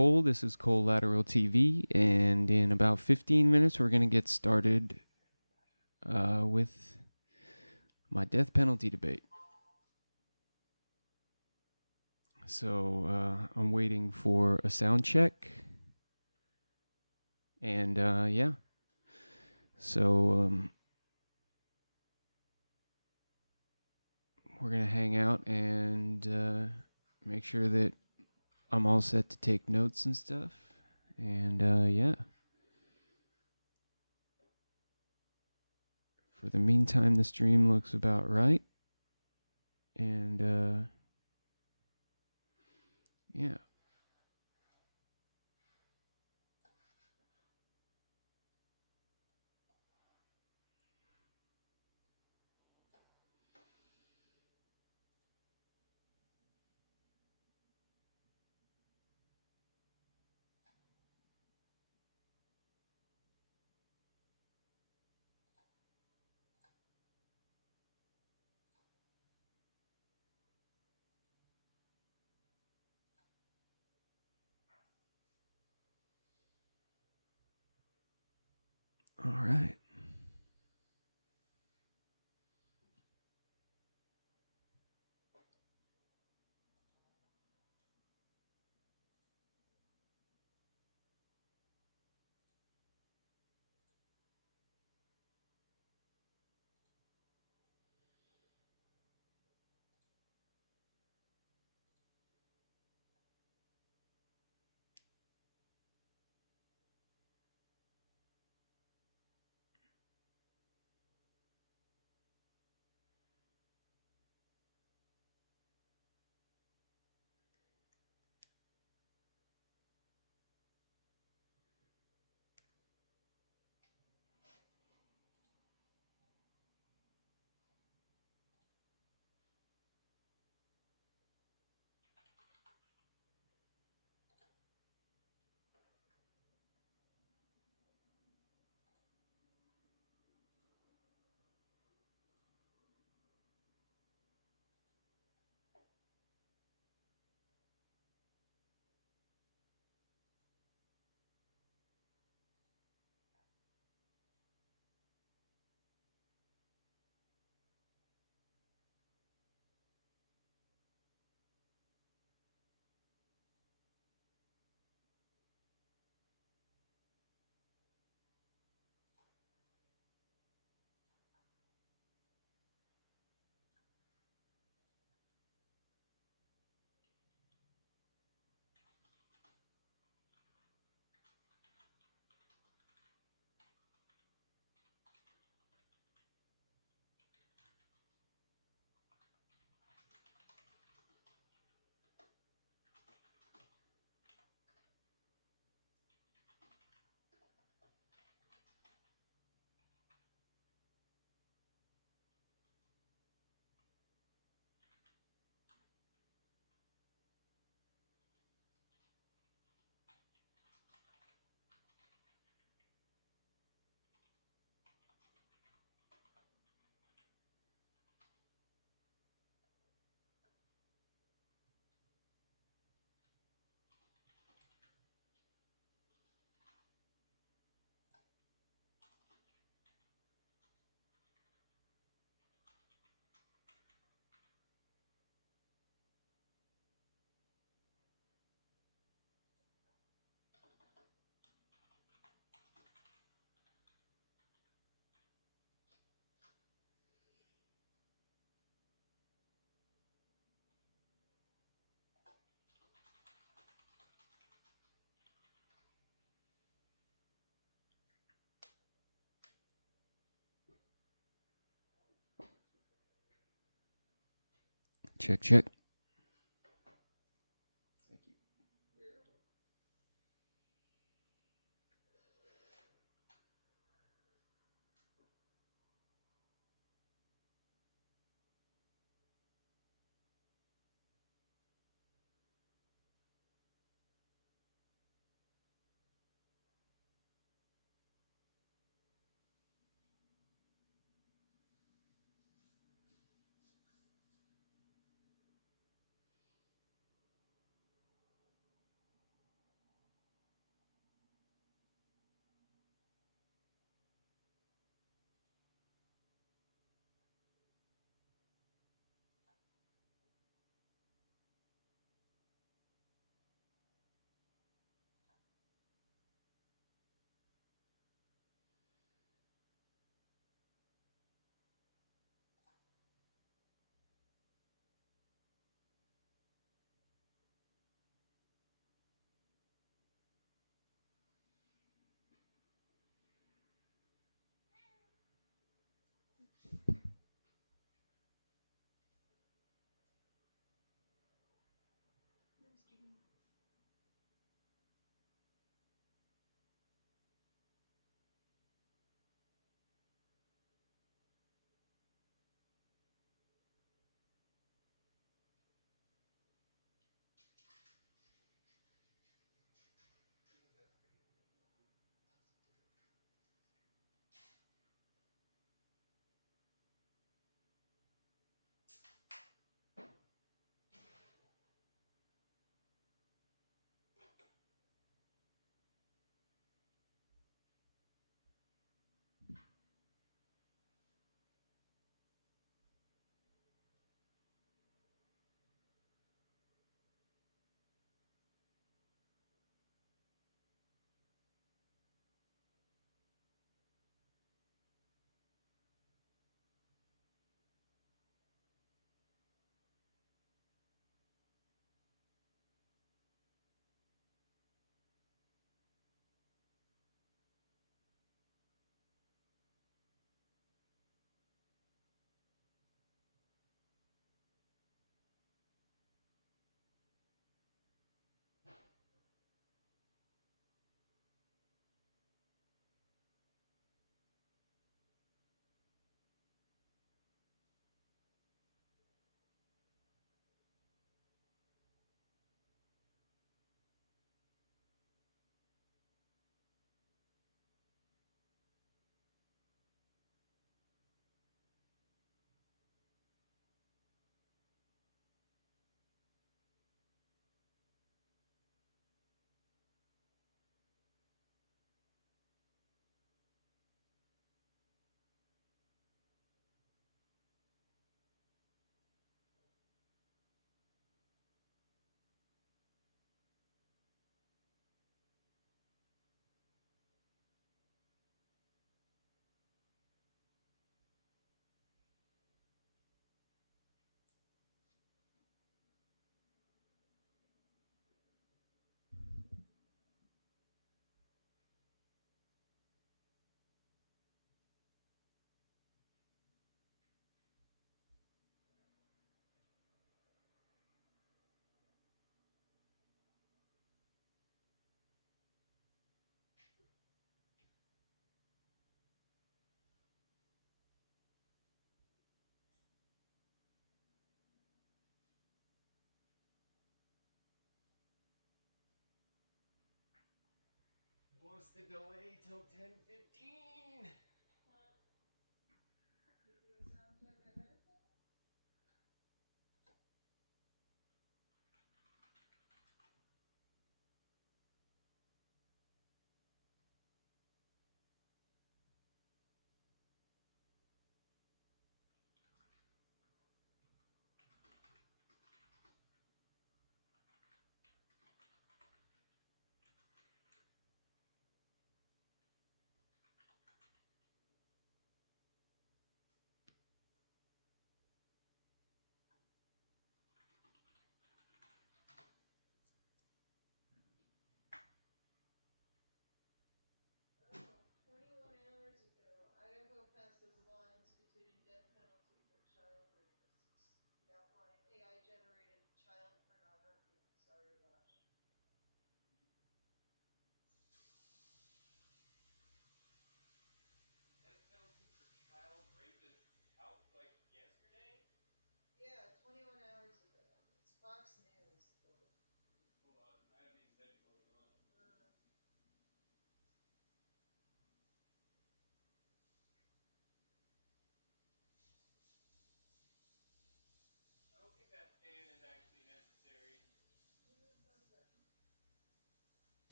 poll is still on TV, and in about 15 minutes we're going to get started. Death penalty day. So, essential. Alongside the capability system. And the meantime, this 3 minutes about that.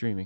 training.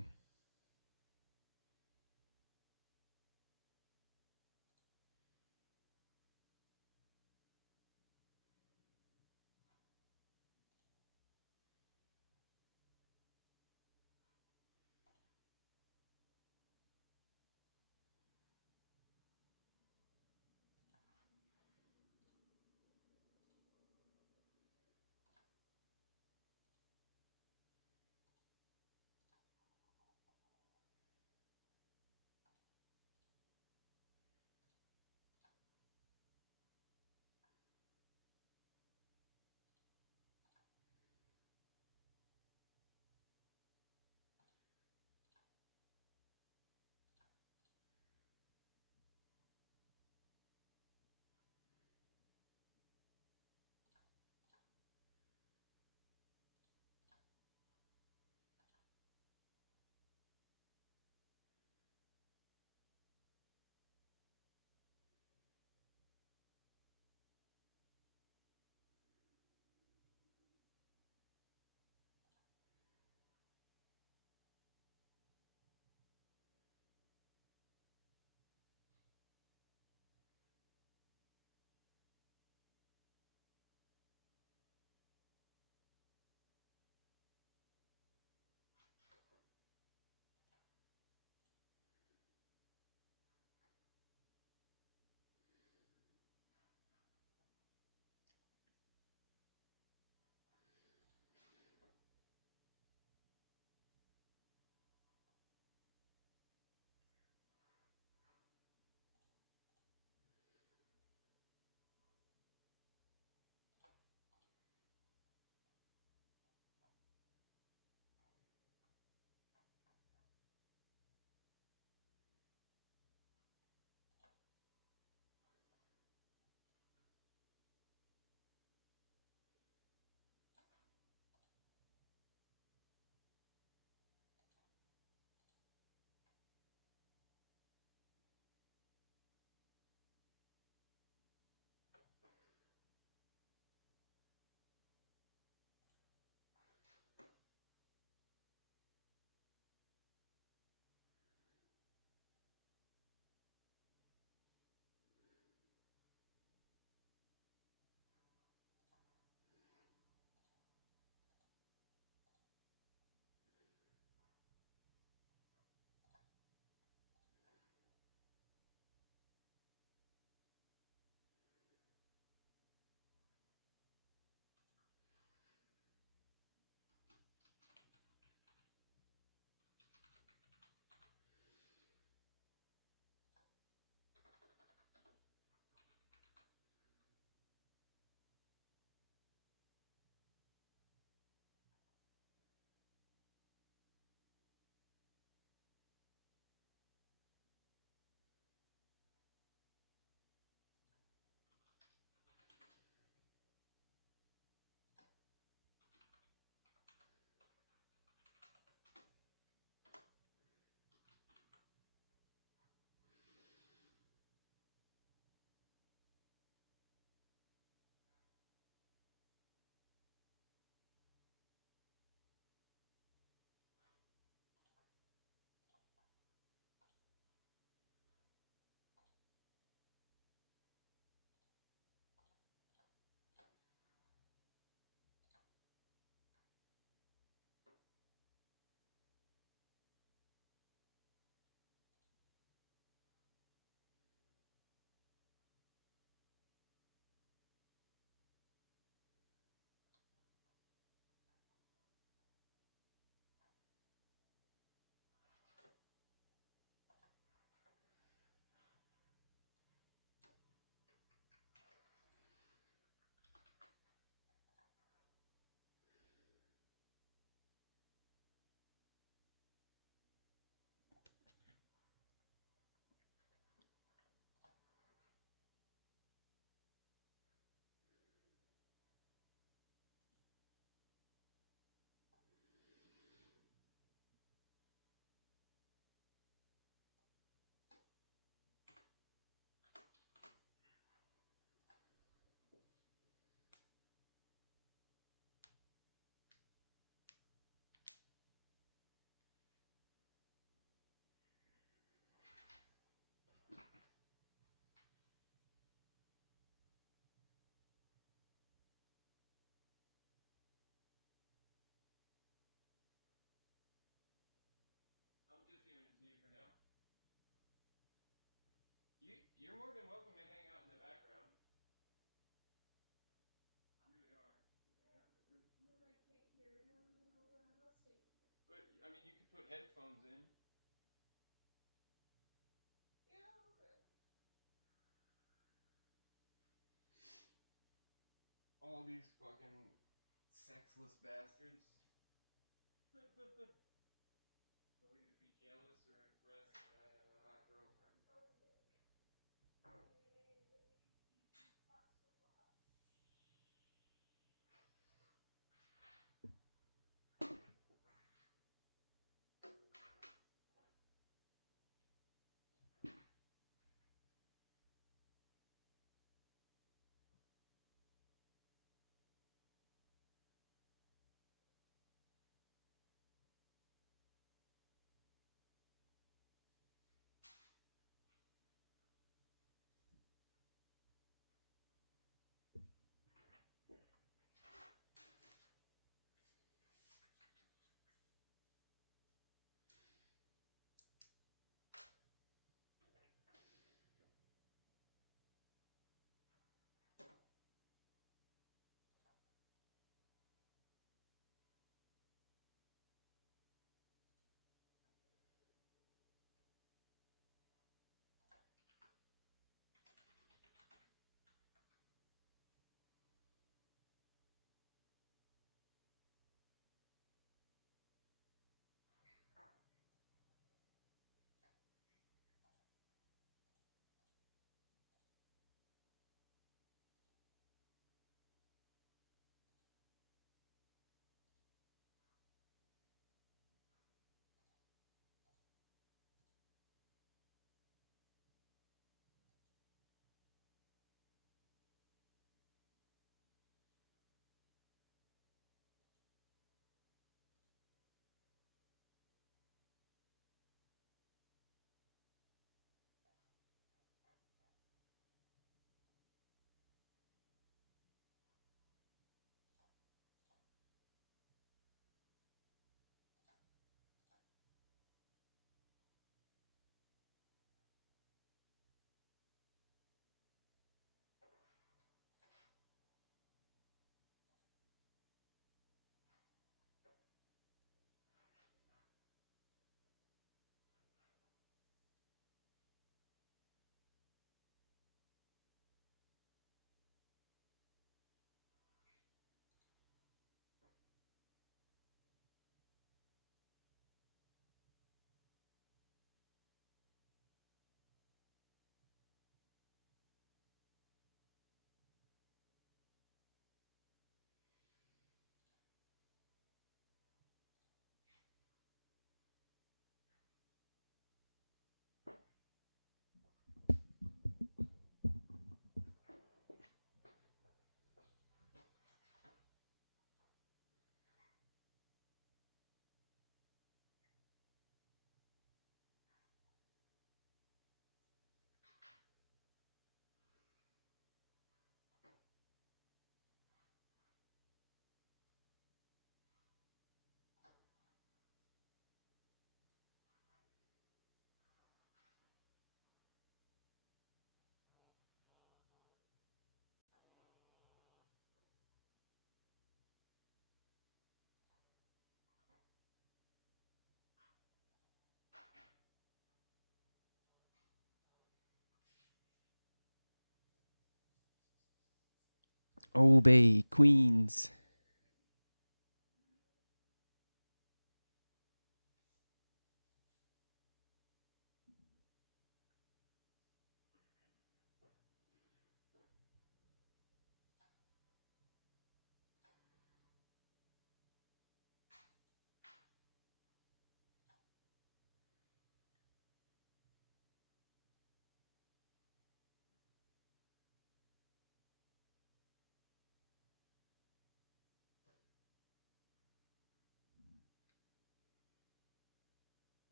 day, please.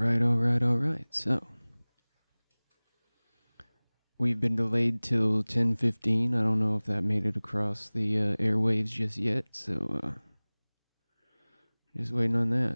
Right on, right on. So we've been delayed till 10:15 and we've crossed and when did you get you know that?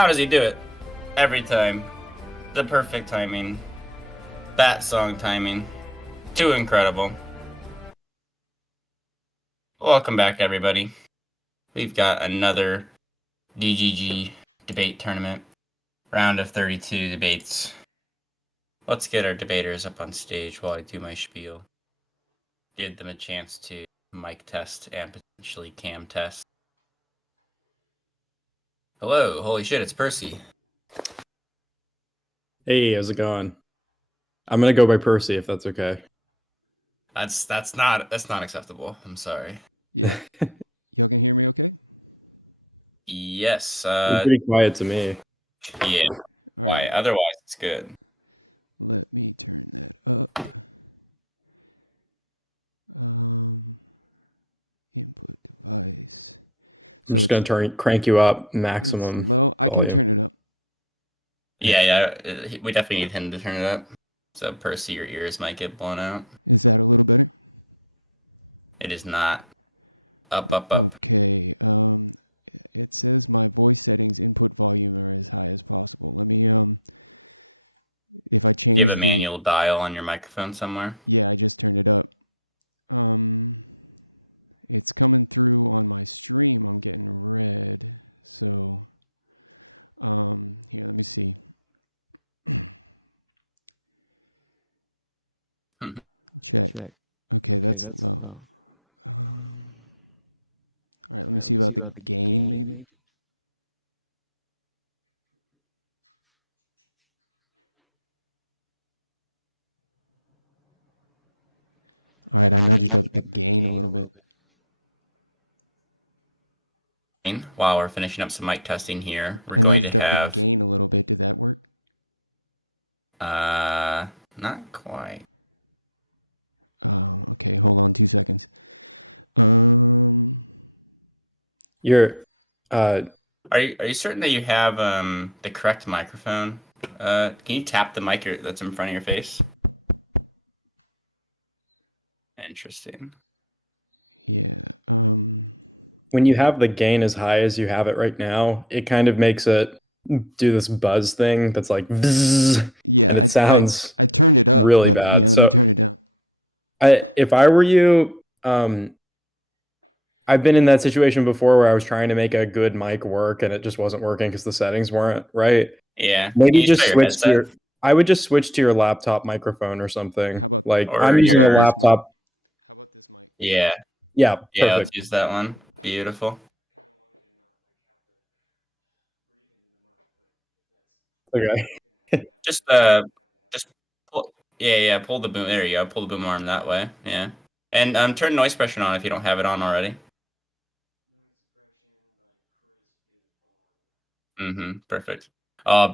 How does he do it? Every time. The perfect timing. That song timing. Too incredible. Welcome back, everybody. We've got another DGG debate tournament. Round of 32 debates. Let's get our debaters up on stage while I do my spiel. Give them a chance to mic test and potentially cam test. Hello, holy shit, it's Percy. Hey, how's it going? I'm gonna go by Percy if that's okay. That's not acceptable. I'm sorry. Yes. You're pretty quiet to me. Yeah. Why? Otherwise, it's good. I'm just gonna crank you up maximum volume. Yeah. We definitely need him to turn it up. So Percy, your ears might get blown out. It is not. Up. It says my voice settings input volume Do you have a manual dial on your microphone somewhere? Yeah, I just turned it up. It's coming through on my stream on red. So, let me see. Check. Okay, that's low. Alright, let me see about the gain, maybe. Up the gain a little bit. While we're finishing up some mic testing here, we're going to have not quite. You're Are you certain that you have the correct microphone? Can you tap the mic that's in front of your face? Interesting. when you have the gain as high as you have it right now, it kind of makes it do this buzz thing that's like bzzz, and it sounds really bad. So if I were you, I've been in that situation before where I was trying to make a good mic work and it just wasn't working because the settings weren't right. Yeah. Maybe just switch to your. I would just switch to your laptop microphone or something. Like I'm using a laptop. Yeah. Yeah. Perfect. Yeah. Let's use that one. Beautiful. Okay. just pull, pull the boom. There you go. Pull the boom arm that way. Yeah. And turn noise suppression on if you don't have it on already. Perfect.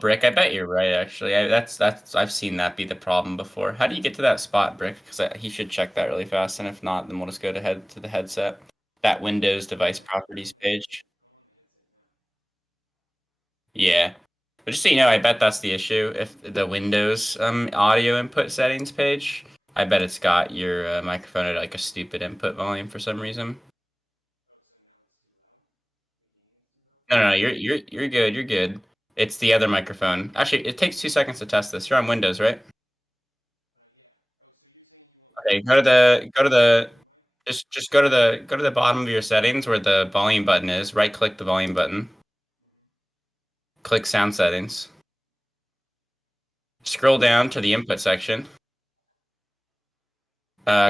Brick, I bet you're right. Actually, I've seen that be the problem before. How do you get to that spot, Brick? Because he should check that really fast, and if not, then we'll just go to the headset. That Windows device properties page. Yeah. But just so you know, I bet that's the issue. If the Windows audio input settings page, I bet it's got your microphone at like a stupid input volume for some reason. No, you're good. You're good. It's the other microphone. Actually, it takes 2 seconds to test this. You're on Windows, right? Okay, go to the just go to the bottom of your settings where the volume button is. Right click the volume button. Click sound settings. Scroll down to the input section.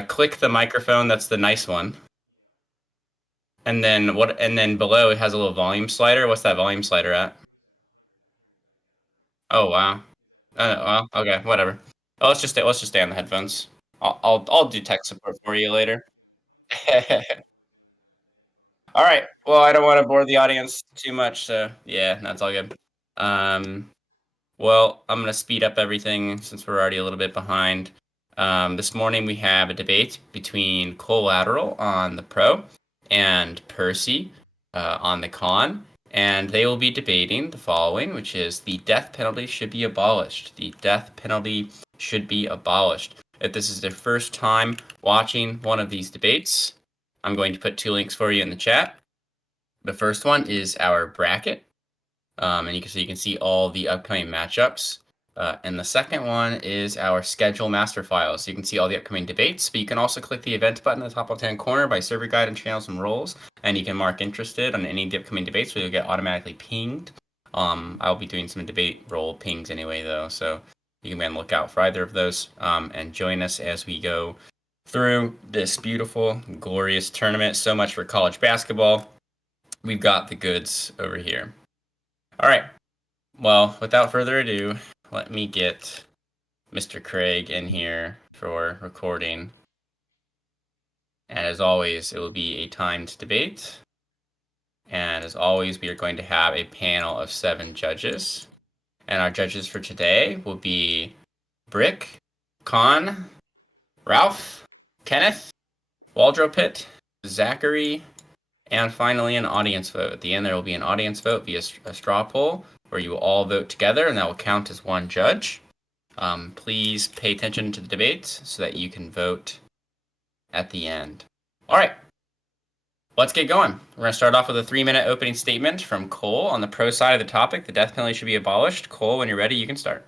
Click the microphone that's the nice one. And then below it has a little volume slider. What's that volume slider at? Oh wow. Well, okay, whatever. Oh, let's just stay on the headphones. I'll do tech support for you later. All right. Well, I don't want to bore the audience too much, so yeah, that's all good. Well, I'm gonna speed up everything since we're already a little bit behind. This morning we have a debate between Collateral on the pro and Percy on the con, and they will be debating the following, which is the death penalty should be abolished. The death penalty should be abolished. If this is their first time watching one of these debates, I'm going to put 2 links for you in the chat. The first one is our bracket, And you can see all the upcoming matchups. And the second one is our schedule master file. So you can see all the upcoming debates, but you can also click the events button in the top left-hand corner by server guide and channels and roles, and you can mark interested on any of the upcoming debates, so you'll get automatically pinged. I'll be doing some debate role pings anyway, though, so you can look out for either of those, and join us as we go through this beautiful, glorious tournament. So much for college basketball. We've got the goods over here. All right. Well, without further ado, let me get Mr. Craig in here for recording. And as always, it will be a timed debate. And as always, we are going to have a panel of 7 judges. And our judges for today will be Brick, Con, Ralph, Kenneth, Waldropit, Zachary, and finally an audience vote. At the end, there will be an audience vote via a straw poll where you will all vote together, and that will count as one judge. Please pay attention to the debates so that you can vote at the end. All right, let's get going. We're going to start off with a 3-minute opening statement from Cole on the pro side of the topic. The death penalty should be abolished. Cole, when you're ready, you can start.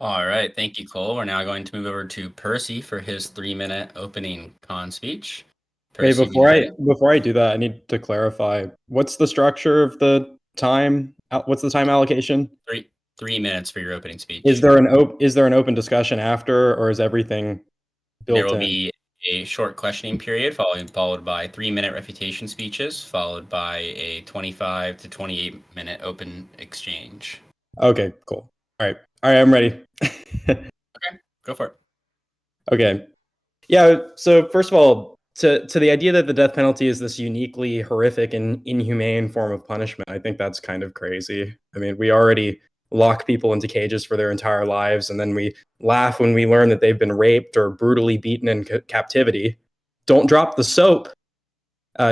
All right, thank you, Cole. We're now going to move over to Percy for his 3-minute opening con speech. Hey, Percy, before I do that, I need to clarify what's the structure of the time. What's the time allocation? 3 minutes for your opening speech. Is there an open discussion after, or is everything built There will in? be a short questioning period, followed by 3-minute refutation speeches, followed by a 25 to 28-minute open exchange. Okay, cool. All right, I'm ready. Okay, go for it. Okay. Yeah, so first of all, to the idea that the death penalty is this uniquely horrific and inhumane form of punishment, I think that's kind of crazy. I mean, we already lock people into cages for their entire lives, and then we laugh when we learn that they've been raped or brutally beaten in captivity. Don't drop the soap.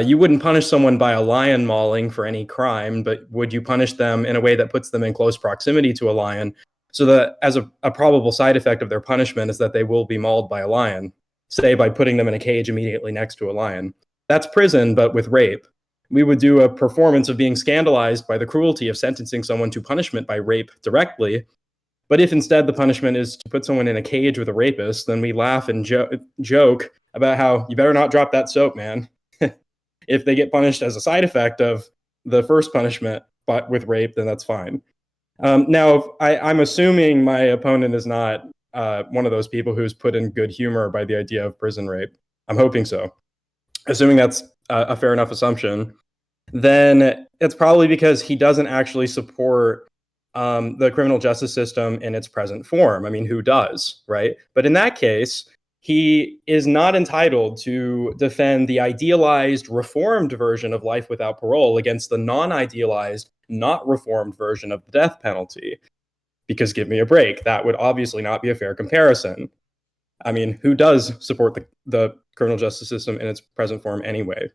You wouldn't punish someone by a lion mauling for any crime, but would you punish them in a way that puts them in close proximity to a lion so that as a probable side effect of their punishment is that they will be mauled by a lion, say by putting them in a cage immediately next to a lion? That's prison, but with rape. We would do a performance of being scandalized by the cruelty of sentencing someone to punishment by rape directly. But if instead the punishment is to put someone in a cage with a rapist, then we laugh and joke about how you better not drop that soap, man. If they get punished as a side effect of the first punishment, but with rape, then that's fine. Now, I'm assuming my opponent is not one of those people who's put in good humor by the idea of prison rape. I'm hoping so. Assuming that's a fair enough assumption, then it's probably because he doesn't actually support the criminal justice system in its present form. I mean, who does, right? But in that case, he is not entitled to defend the idealized, reformed version of life without parole against the non idealized, not reformed version of the death penalty. Because give me a break, that would obviously not be a fair comparison. I mean, who does support the criminal justice system in its present form anyway?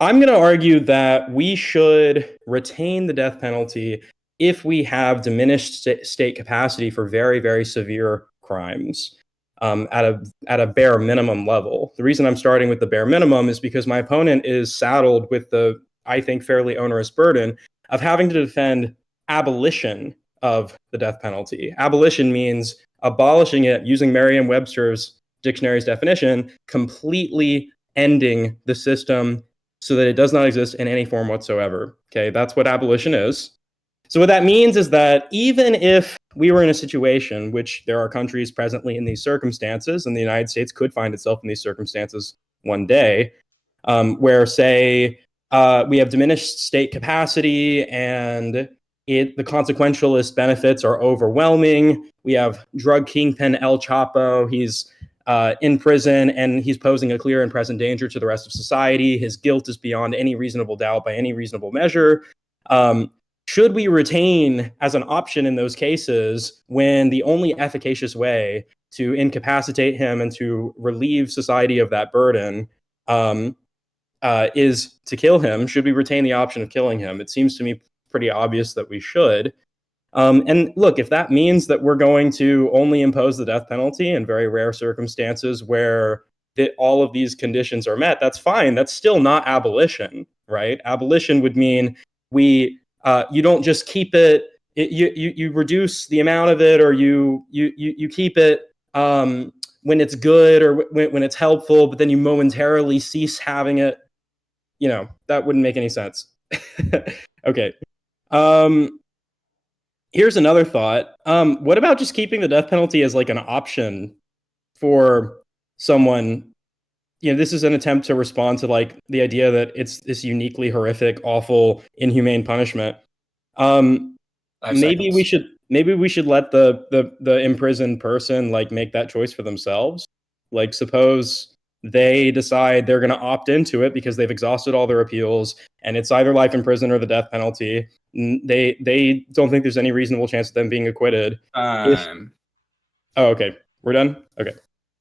I'm going to argue that we should retain the death penalty if we have diminished state capacity for very, very severe crimes at a bare minimum level. The reason I'm starting with the bare minimum is because my opponent is saddled with the, I think, fairly onerous burden of having to defend abolition of the death penalty. Abolition means abolishing it using Merriam-Webster's dictionary's definition, completely ending the system so that it does not exist in any form whatsoever. Okay, that's what abolition is. So what that means is that even if we were in a situation, which there are countries presently in these circumstances, and the United States could find itself in these circumstances one day, where, say, we have diminished state capacity and the consequentialist benefits are overwhelming. We have drug kingpin El Chapo. He's in prison and he's posing a clear and present danger to the rest of society. His guilt is beyond any reasonable doubt by any reasonable measure. Should we retain as an option in those cases when the only efficacious way to incapacitate him and to relieve society of that burden is to kill him? Should we retain the option of killing him? It seems to me pretty obvious that we should. And look, if that means that we're going to only impose the death penalty in very rare circumstances where all of these conditions are met, that's fine. That's still not abolition, right? Abolition would mean you don't just keep it. You reduce the amount of it, or you keep it when it's good or when it's helpful, but then you momentarily cease having it. You know, that wouldn't make any sense. Okay. Here's another thought. What about just keeping the death penalty as like an option for someone? You know, this is an attempt to respond to like the idea that it's this uniquely horrific, awful, inhumane punishment. 5 seconds. Maybe we should let the imprisoned person like make that choice for themselves. Like, suppose they decide they're going to opt into it because they've exhausted all their appeals and it's either life in prison or the death penalty. They don't think there's any reasonable chance of them being acquitted. Oh, okay, we're done. Okay,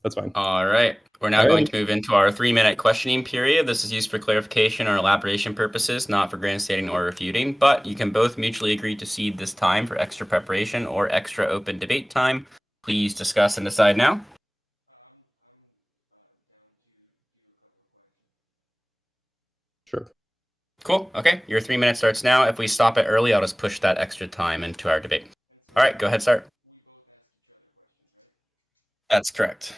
that's fine. All right. We're now going to move into our 3-minute questioning period. This is used for clarification or elaboration purposes, not for grandstanding or refuting, but you can both mutually agree to cede this time for extra preparation or extra open debate time. Please discuss and decide now. Sure. Cool. Okay. Your 3 minutes starts now. If we stop it early, I'll just push that extra time into our debate. All right. Go ahead. Start. That's correct.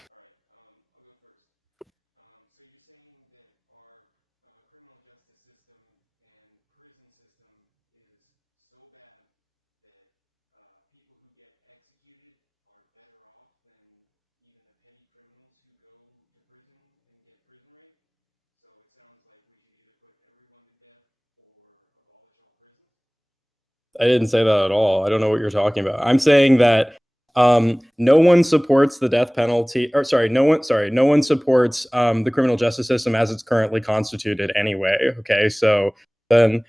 I didn't say that at all. I don't know what you're talking about. I'm saying that no one supports the death penalty, or no one supports the criminal justice system as it's currently constituted anyway. Okay, so then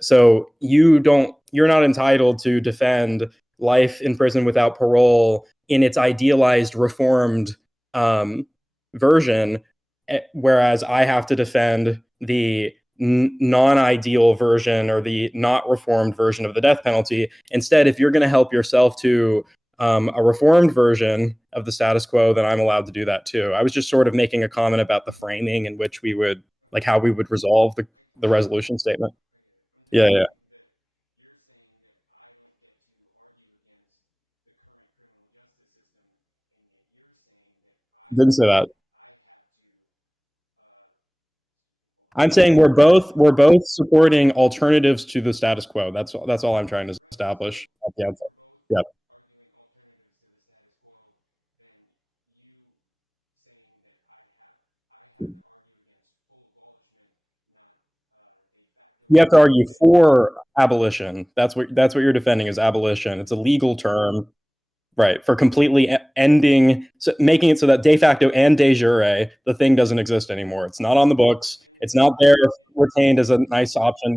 so you're not entitled to defend life in prison without parole in its idealized reformed version, whereas I have to defend the non-ideal version or the not reformed version of the death penalty. Instead, if you're going to help yourself to a reformed version of the status quo, then I'm allowed to do that too. I was just sort of making a comment about the framing in which we would, like, how we would resolve the resolution statement. Yeah, yeah. Didn't say that. I'm saying we're both supporting alternatives to the status quo. That's all I'm trying to establish at the outset. Yeah. You have to argue for abolition. That's what you're defending is abolition. It's a legal term, right? For completely ending, so making it so that de facto and de jure, the thing doesn't exist anymore. It's not on the books. It's not there retained as a nice option.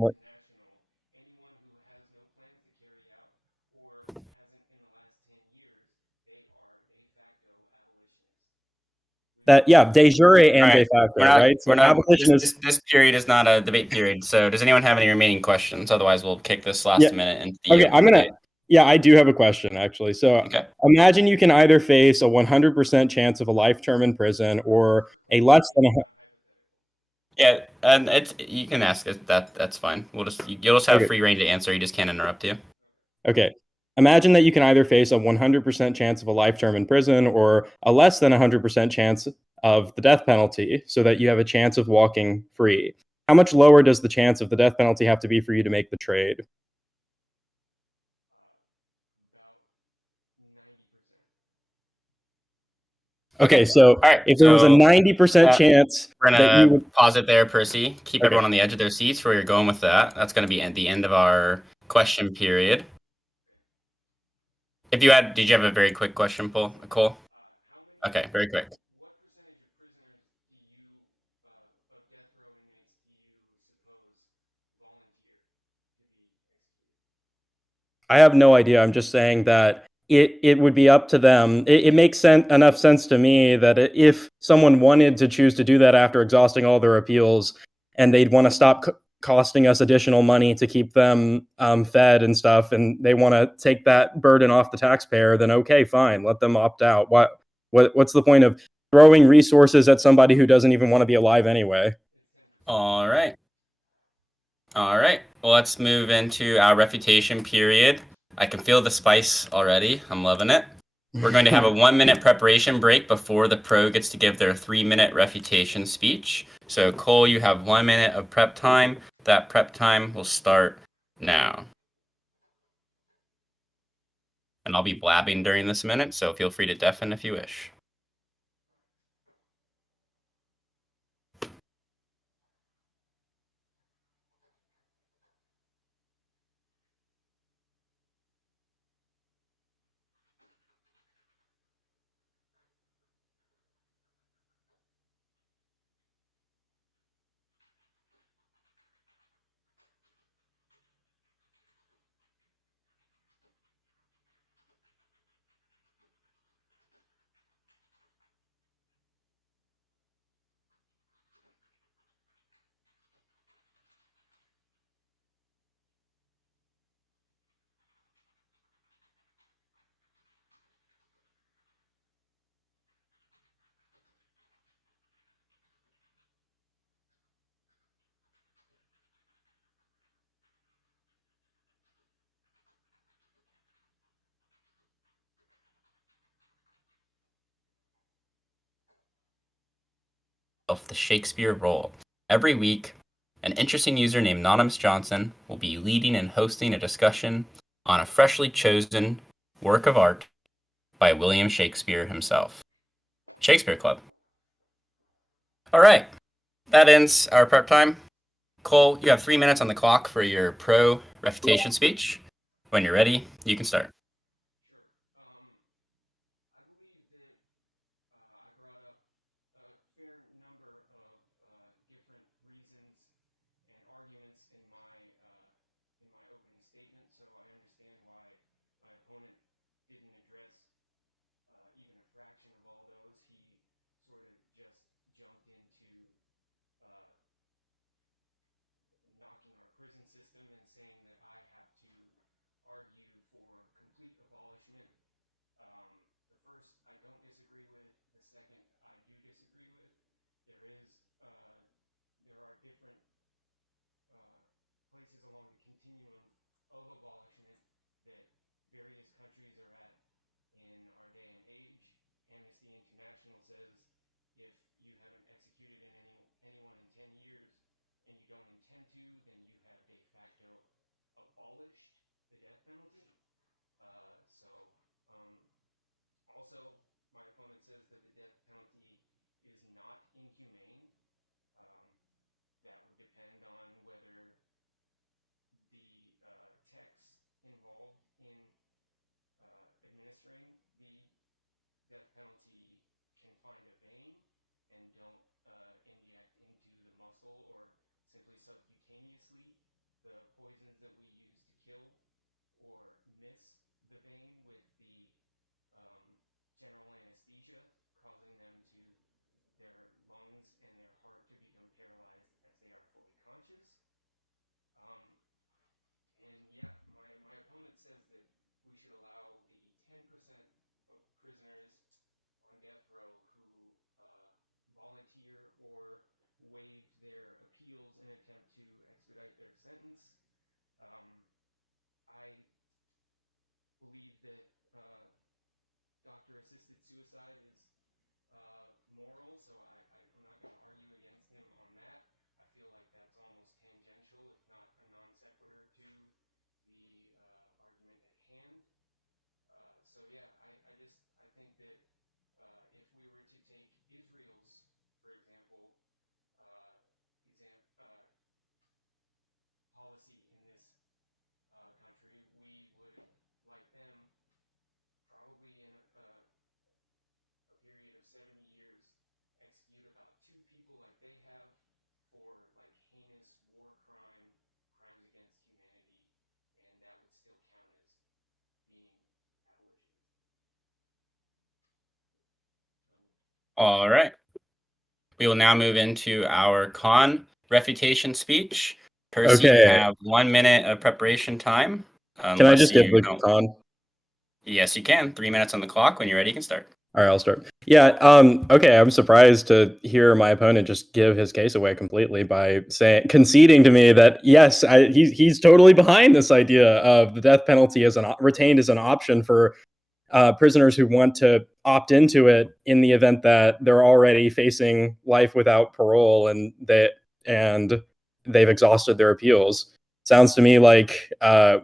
That yeah, de jure All and de right, facto, right? we're So not. abolition This, is this this period is not a debate period. So, does anyone have any remaining questions? Otherwise, we'll kick this yeah. last minute into the Okay, open debate. yeah, I do have a question actually. So Okay. imagine you can either face a 100% chance of a life term in prison or a less than a Yeah, and it's you can ask us that. That's fine. You'll just have okay. free reign to answer. You just can't interrupt you. Okay. Imagine that you can either face a 100% chance of a life term in prison or a less than 100% chance of the death penalty so that you have a chance of walking free. How much lower does the chance of the death penalty have to be for you to make the trade? Okay. Okay, so All right. if there was a So 90% chance we're that you gonna would pause it there, Percy. Keep okay. everyone on the edge of their seats where you're going with that. That's gonna be at the end of our question period. Did you have a very quick question, Cole? Okay, very quick. I have no idea. I'm just saying that it would be up to them. It makes enough sense to me that if someone wanted to choose to do that after exhausting all their appeals, and they'd want to stop costing us additional money to keep them fed and stuff, and they want to take that burden off the taxpayer, then okay, fine, let them opt out. What's the point of throwing resources at somebody who doesn't even want to be alive anyway? All right. All right. Well, let's move into our refutation period. I can feel the spice already. I'm loving it. We're going to have a 1 minute preparation break before the pro gets to give their 3 minute refutation speech. So, Cole, you have 1 minute of prep time. That prep time will start now. And I'll be blabbing during this minute, so feel free to deafen if you wish. Of the Shakespeare role. Every week, an interesting user named Anonymous Johnson will be leading and hosting a discussion on a freshly chosen work of art by William Shakespeare himself. Shakespeare Club. All right, that ends our prep time. Cole, you have 3 minutes on the clock for your pro refutation speech. When you're ready, you can start. All right. We will now move into our con refutation speech. Percy, you Okay. have 1 minute of preparation time. Can I Unless just give you the don't. con? Yes, you can. 3 minutes on the clock. When you're ready, you can start. All right, I'll start. Yeah. Okay. I'm surprised to hear my opponent just give his case away completely by conceding to me that yes, he's totally behind this idea of the death penalty as retained as an option for prisoners who want to opt into it in the event that they're already facing life without parole and they've exhausted their appeals. Sounds to me like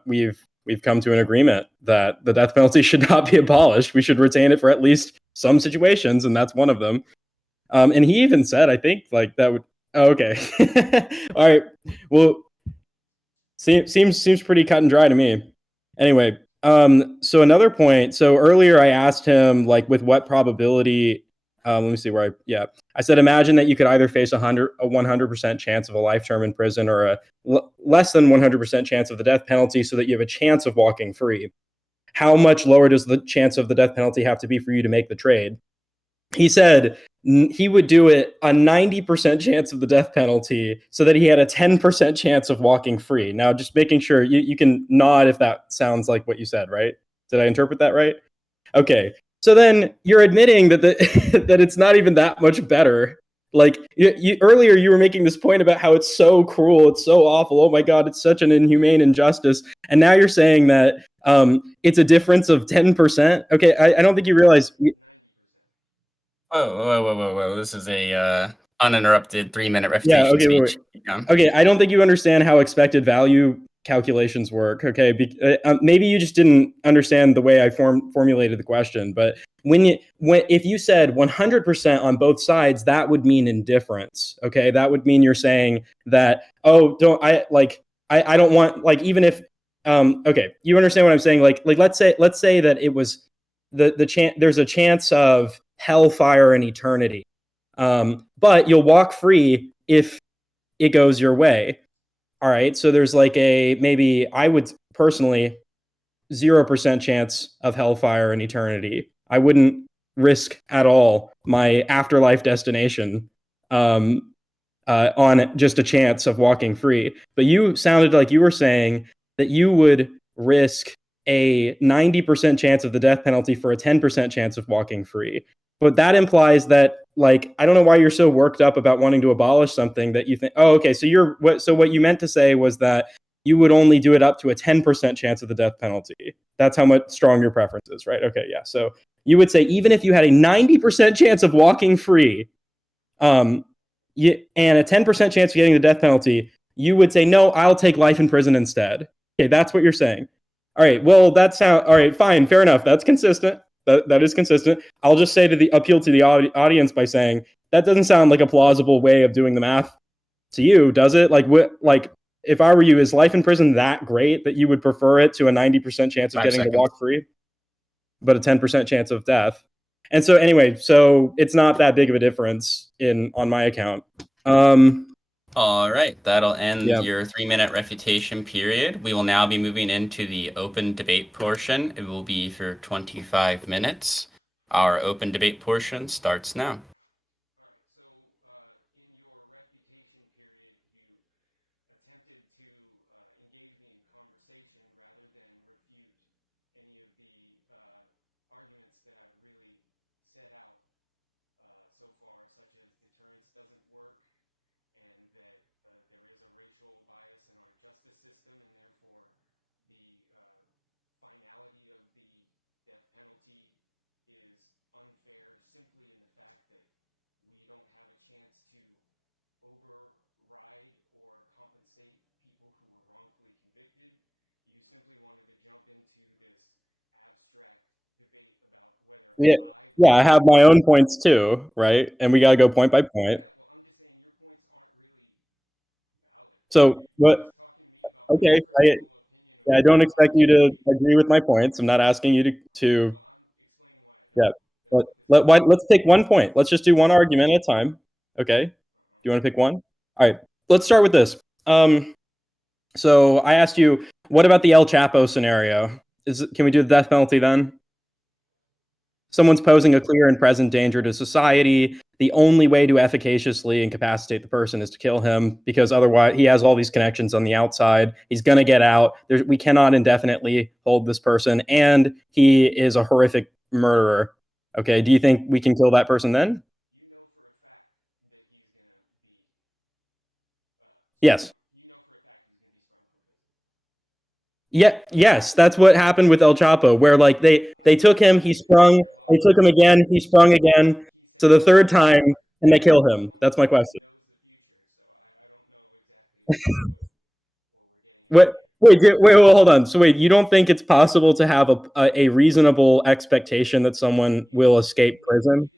we've come to an agreement that the death penalty should not be abolished. We should retain it for at least some situations, and that's one of them. And he even said, I think, like that would. Oh, okay. All right. Well, seems pretty cut and dry to me. Anyway, so another point. So earlier I asked him like with what probability. Let me see where I said imagine that you could either face a 100% chance of a life term in prison or a less than 100% chance of the death penalty, so that you have a chance of walking free. How much lower does the chance of the death penalty have to be for you to make the trade? He said he would do it a 90% chance of the death penalty so that he had a 10% chance of walking free. Now, just making sure you can nod if that sounds like what you said, right? Did I interpret that right? Okay. So then you're admitting that that it's not even that much better. Like earlier, you were making this point about how it's so cruel, it's so awful. Oh my God, it's such an inhumane injustice. And now you're saying that it's a difference of 10%. Okay, I don't think you realize. Whoa. This is a uninterrupted 3-minute Yeah. refutation Okay. speech. Wait. Okay. I don't think you understand how expected value calculations work. Okay. Maybe you just didn't understand the way I formulated the question. But if you said 100% on both sides, that would mean indifference. Okay. That would mean you're saying that, oh, don't I like I don't want, like, even if Okay, you understand what I'm saying? Like let's say that it was the chance. There's a chance of hellfire and eternity, but you'll walk free if it goes your way. All right, so there's like a maybe I would personally 0% chance of hellfire and eternity. I wouldn't risk at all my afterlife destination on just a chance of walking free. But you sounded like you were saying that you would risk a 90% chance of the death penalty for a 10% chance of walking free. But that implies that, like, I don't know why you're so worked up about wanting to abolish something that you think, oh, okay, so what you meant to say was that you would only do it up to a 10% chance of the death penalty. That's how much strong your preference is, right? Okay, yeah. So you would say even if you had a 90% chance of walking free, um, and a 10% chance of getting the death penalty, you would say, no, I'll take life in prison instead. Okay, that's what you're saying. All right, well, that sounds, all right, fine, fair enough. That's consistent. That is consistent. I'll just say to the appeal to the audience by saying that doesn't sound like a plausible way of doing the math to you, does it? Like if I were you, is life in prison that great that you would prefer it to a 90% chance of Five getting to seconds. walk free, but a 10% chance of death? And so anyway, so it's not that big of a difference in on my account. All right, that'll end Yeah. your 3-minute refutation period. We will now be moving into the open debate portion. It will be for 25 minutes. Our open debate portion starts now. Yeah. Yeah, I have my own points too, right? And we got to go point by point. So what? Okay, yeah, I don't expect you to agree with my points. I'm not asking you to yeah. But let's take one point. Let's just do one argument at a time. Okay. Do you want to pick one? All right. Let's start with this. So I asked you, what about the El Chapo scenario? Can we do the death penalty then? Someone's posing a clear and present danger to society. The only way to efficaciously incapacitate the person is to kill him because otherwise he has all these connections on the outside. He's going to get out. We cannot indefinitely hold this person, and he is a horrific murderer. Okay, do you think we can kill that person then? Yes. Yeah, yes, that's what happened with El Chapo, where like they took him, he sprung, they took him again, he sprung again. So the third time, and they kill him. That's my question. What? Wait, hold on. So wait, you don't think it's possible to have a reasonable expectation that someone will escape prison?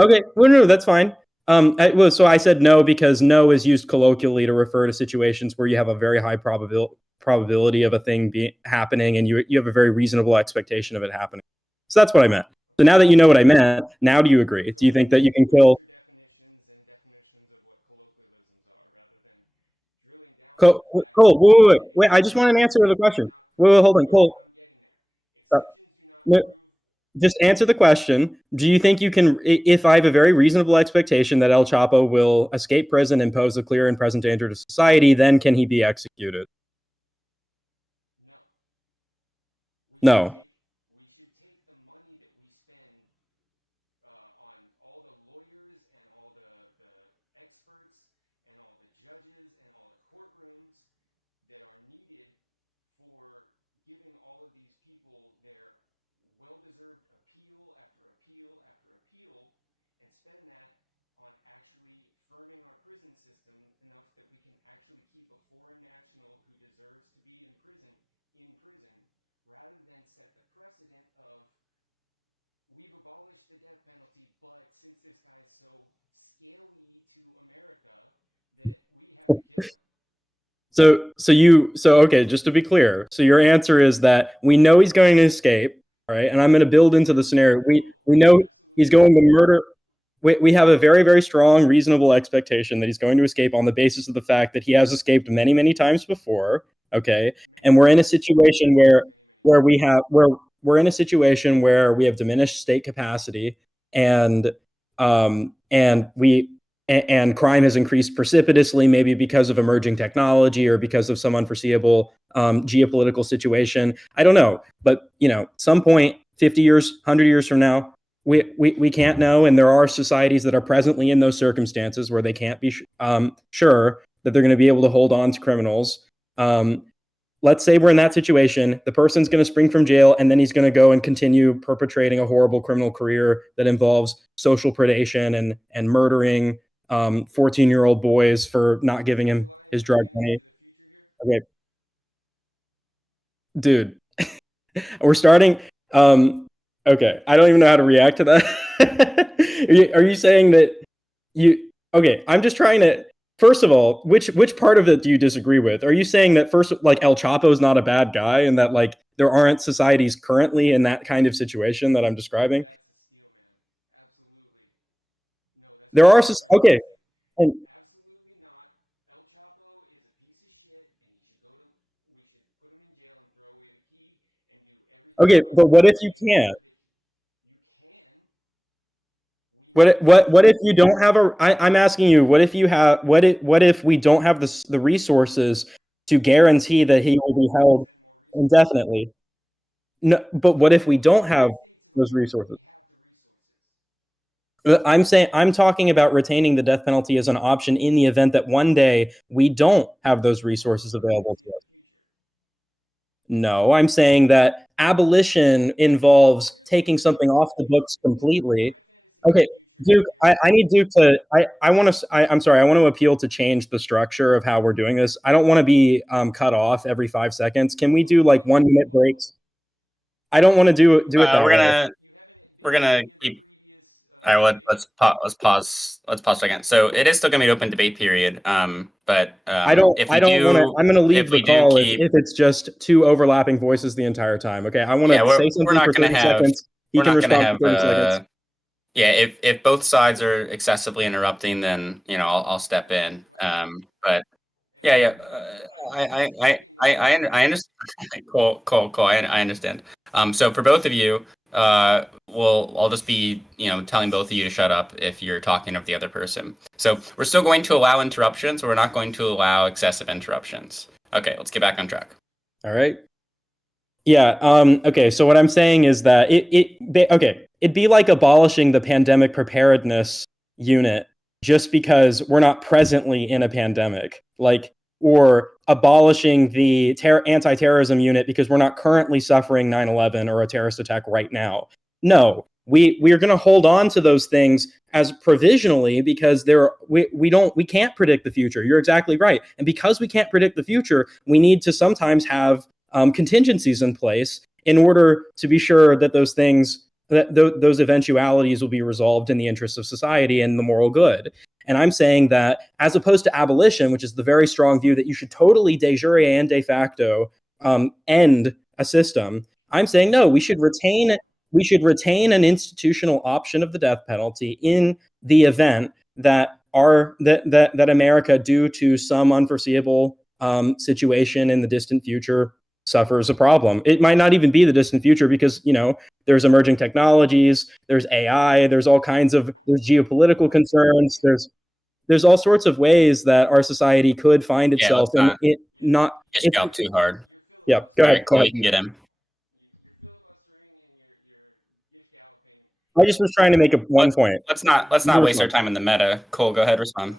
Okay, well, no, that's fine. So I said no because no is used colloquially to refer to situations where you have a very high probability of a thing happening, and you have a very reasonable expectation of it happening. So that's what I meant. So now that you know what I meant, now do you agree? Do you think that you can kill Cole? Cole, wait! I just want an answer to the question. Hold on, Cole. Uh, no, just answer the question. Do you think you can, if I have a very reasonable expectation that El Chapo will escape prison and pose a clear and present danger to society, then can he be executed? No. So okay, just to be clear, so your answer is that we know he's going to escape, right? And I'm going to build into the scenario. We know he's going to murder. We have a very, very strong, reasonable expectation that he's going to escape on the basis of the fact that he has escaped many, many times before. Okay, and we're in a situation where we're in a situation where we have diminished state capacity, and we and crime has increased precipitously, maybe because of emerging technology or because of some unforeseeable geopolitical situation. I don't know, but some point, 50 years, 100 years from now, we can't know, and there are societies that are presently in those circumstances where they can't be sure that they're going to be able to hold on to criminals. Let's say we're in that situation. The person's going to spring from jail, and then he's going to go and continue perpetrating a horrible criminal career that involves social predation and murdering 14-year-old boys for not giving him his drug money. Okay, dude, we're starting. Okay, I don't even know how to react to that. Are you saying that you? Okay, I'm just trying to. First of all, which part of it do you disagree with? Are you saying that first, like El Chapo is not a bad guy, and that like there aren't societies currently in that kind of situation that I'm describing? There are. Okay, and okay, but what if you can't? What if you don't have a? I'm asking you. What if you have? What if we don't have the resources to guarantee that he will be held indefinitely? No, but what if we don't have those resources? I'm saying I'm talking about retaining the death penalty as an option in the event that one day we don't have those resources available to us. No, I'm saying that abolition involves taking something off the books completely. Okay, Duke, I need Duke to. I want to. I'm sorry. I want to appeal to change the structure of how we're doing this. I don't want to be cut off every 5 seconds. Can we do like 1 minute breaks? I don't want to do it that We're way. gonna keep. All right, let's pause. Let's pause a second. So it is still gonna be an open debate period. But if I we don't want to. do I'm going to leave if the we do call keep, if it's just two overlapping voices the entire time. Okay, I want yeah, to say we're something for not gonna 30 have seconds. He we're can not gonna respond for have 30 seconds. yeah, if both sides are excessively interrupting, then I'll step in. But yeah, yeah, I understand. Cool. I understand. So for both of you, I'll just be telling both of you to shut up if you're talking of the other person. So we're still going to allow interruptions, but we're not going to allow excessive interruptions. Okay, let's get back on track. All right. Yeah. Okay. So what I'm saying is that okay, it'd be like abolishing the pandemic preparedness unit just because we're not presently in a pandemic, like, or abolishing the anti-terrorism unit because we're not currently suffering 9/11 or a terrorist attack right now. No, we are going to hold on to those things as provisionally because we can't predict the future. You're exactly right, and because we can't predict the future, we need to sometimes have contingencies in place in order to be sure that those things those eventualities will be resolved in the interests of society and the moral good. And I'm saying that as opposed to abolition, which is the very strong view that you should totally de jure and de facto end a system, I'm saying no, we should retain an institutional option of the death penalty in the event that that America, due to some unforeseeable situation in the distant future, suffers a problem. It might not even be the distant future because there's emerging technologies, there's AI, there's geopolitical concerns, there's all sorts of ways that our society could find Yeah, itself let's in not it not get it, you out too hard. yeah, All right, go cool. ahead. You can get him. I just was trying to make one Let's point. let's not waste our time in the meta. Cole, go ahead, respond.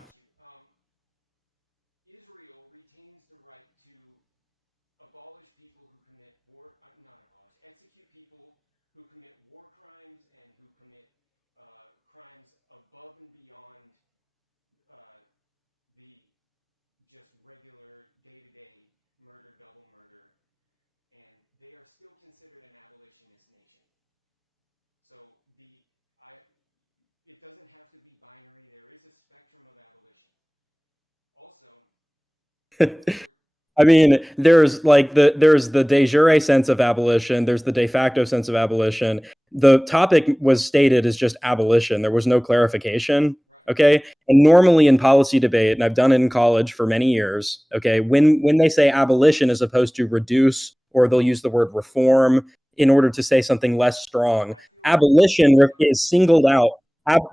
I mean, there's the de jure sense of abolition, there's the de facto sense of abolition. The topic was stated as just abolition. There was no clarification. Okay. And normally in policy debate, and I've done it in college for many years, okay, when they say abolition as opposed to reduce, or they'll use the word reform in order to say something less strong, abolition is singled out.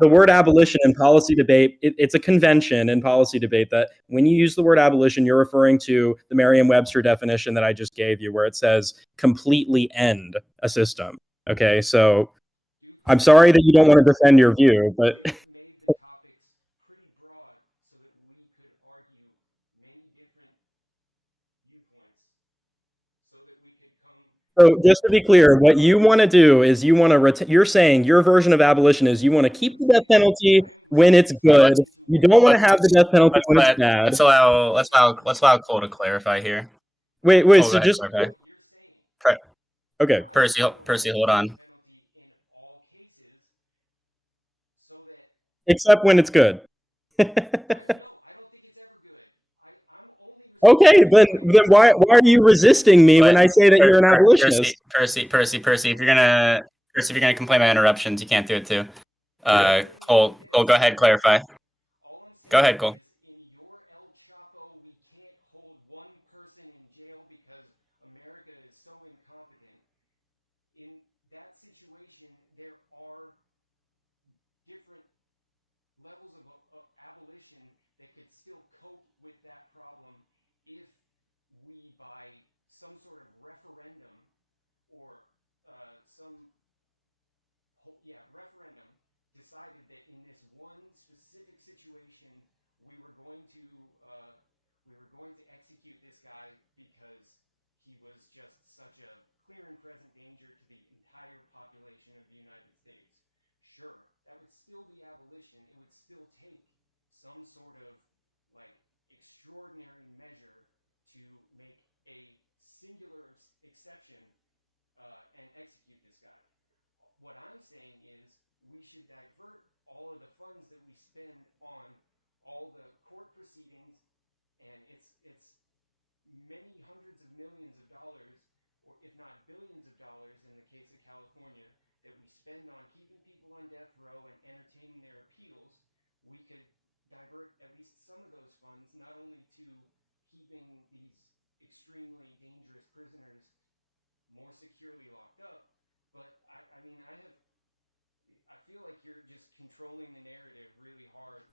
The word abolition in policy debate, it's a convention in policy debate that when you use the word abolition, you're referring to the Merriam-Webster definition that I just gave you, where it says completely end a system. Okay, so I'm sorry that you don't want to defend your view, but so just to be clear, what you want to do is you want to you're saying your version of abolition is you want to keep the death penalty when it's good. You don't want to have the death penalty when it's bad. Let's allow Cole to clarify here. Wait, Cole, so just clarify. Okay. Percy, hold on. Except when it's good. Okay, then why are you resisting me when I say that you're an abolitionist? Percy, if you're gonna complain about interruptions, you can't do it too. Okay. Cole, go ahead, clarify. Go ahead, Cole.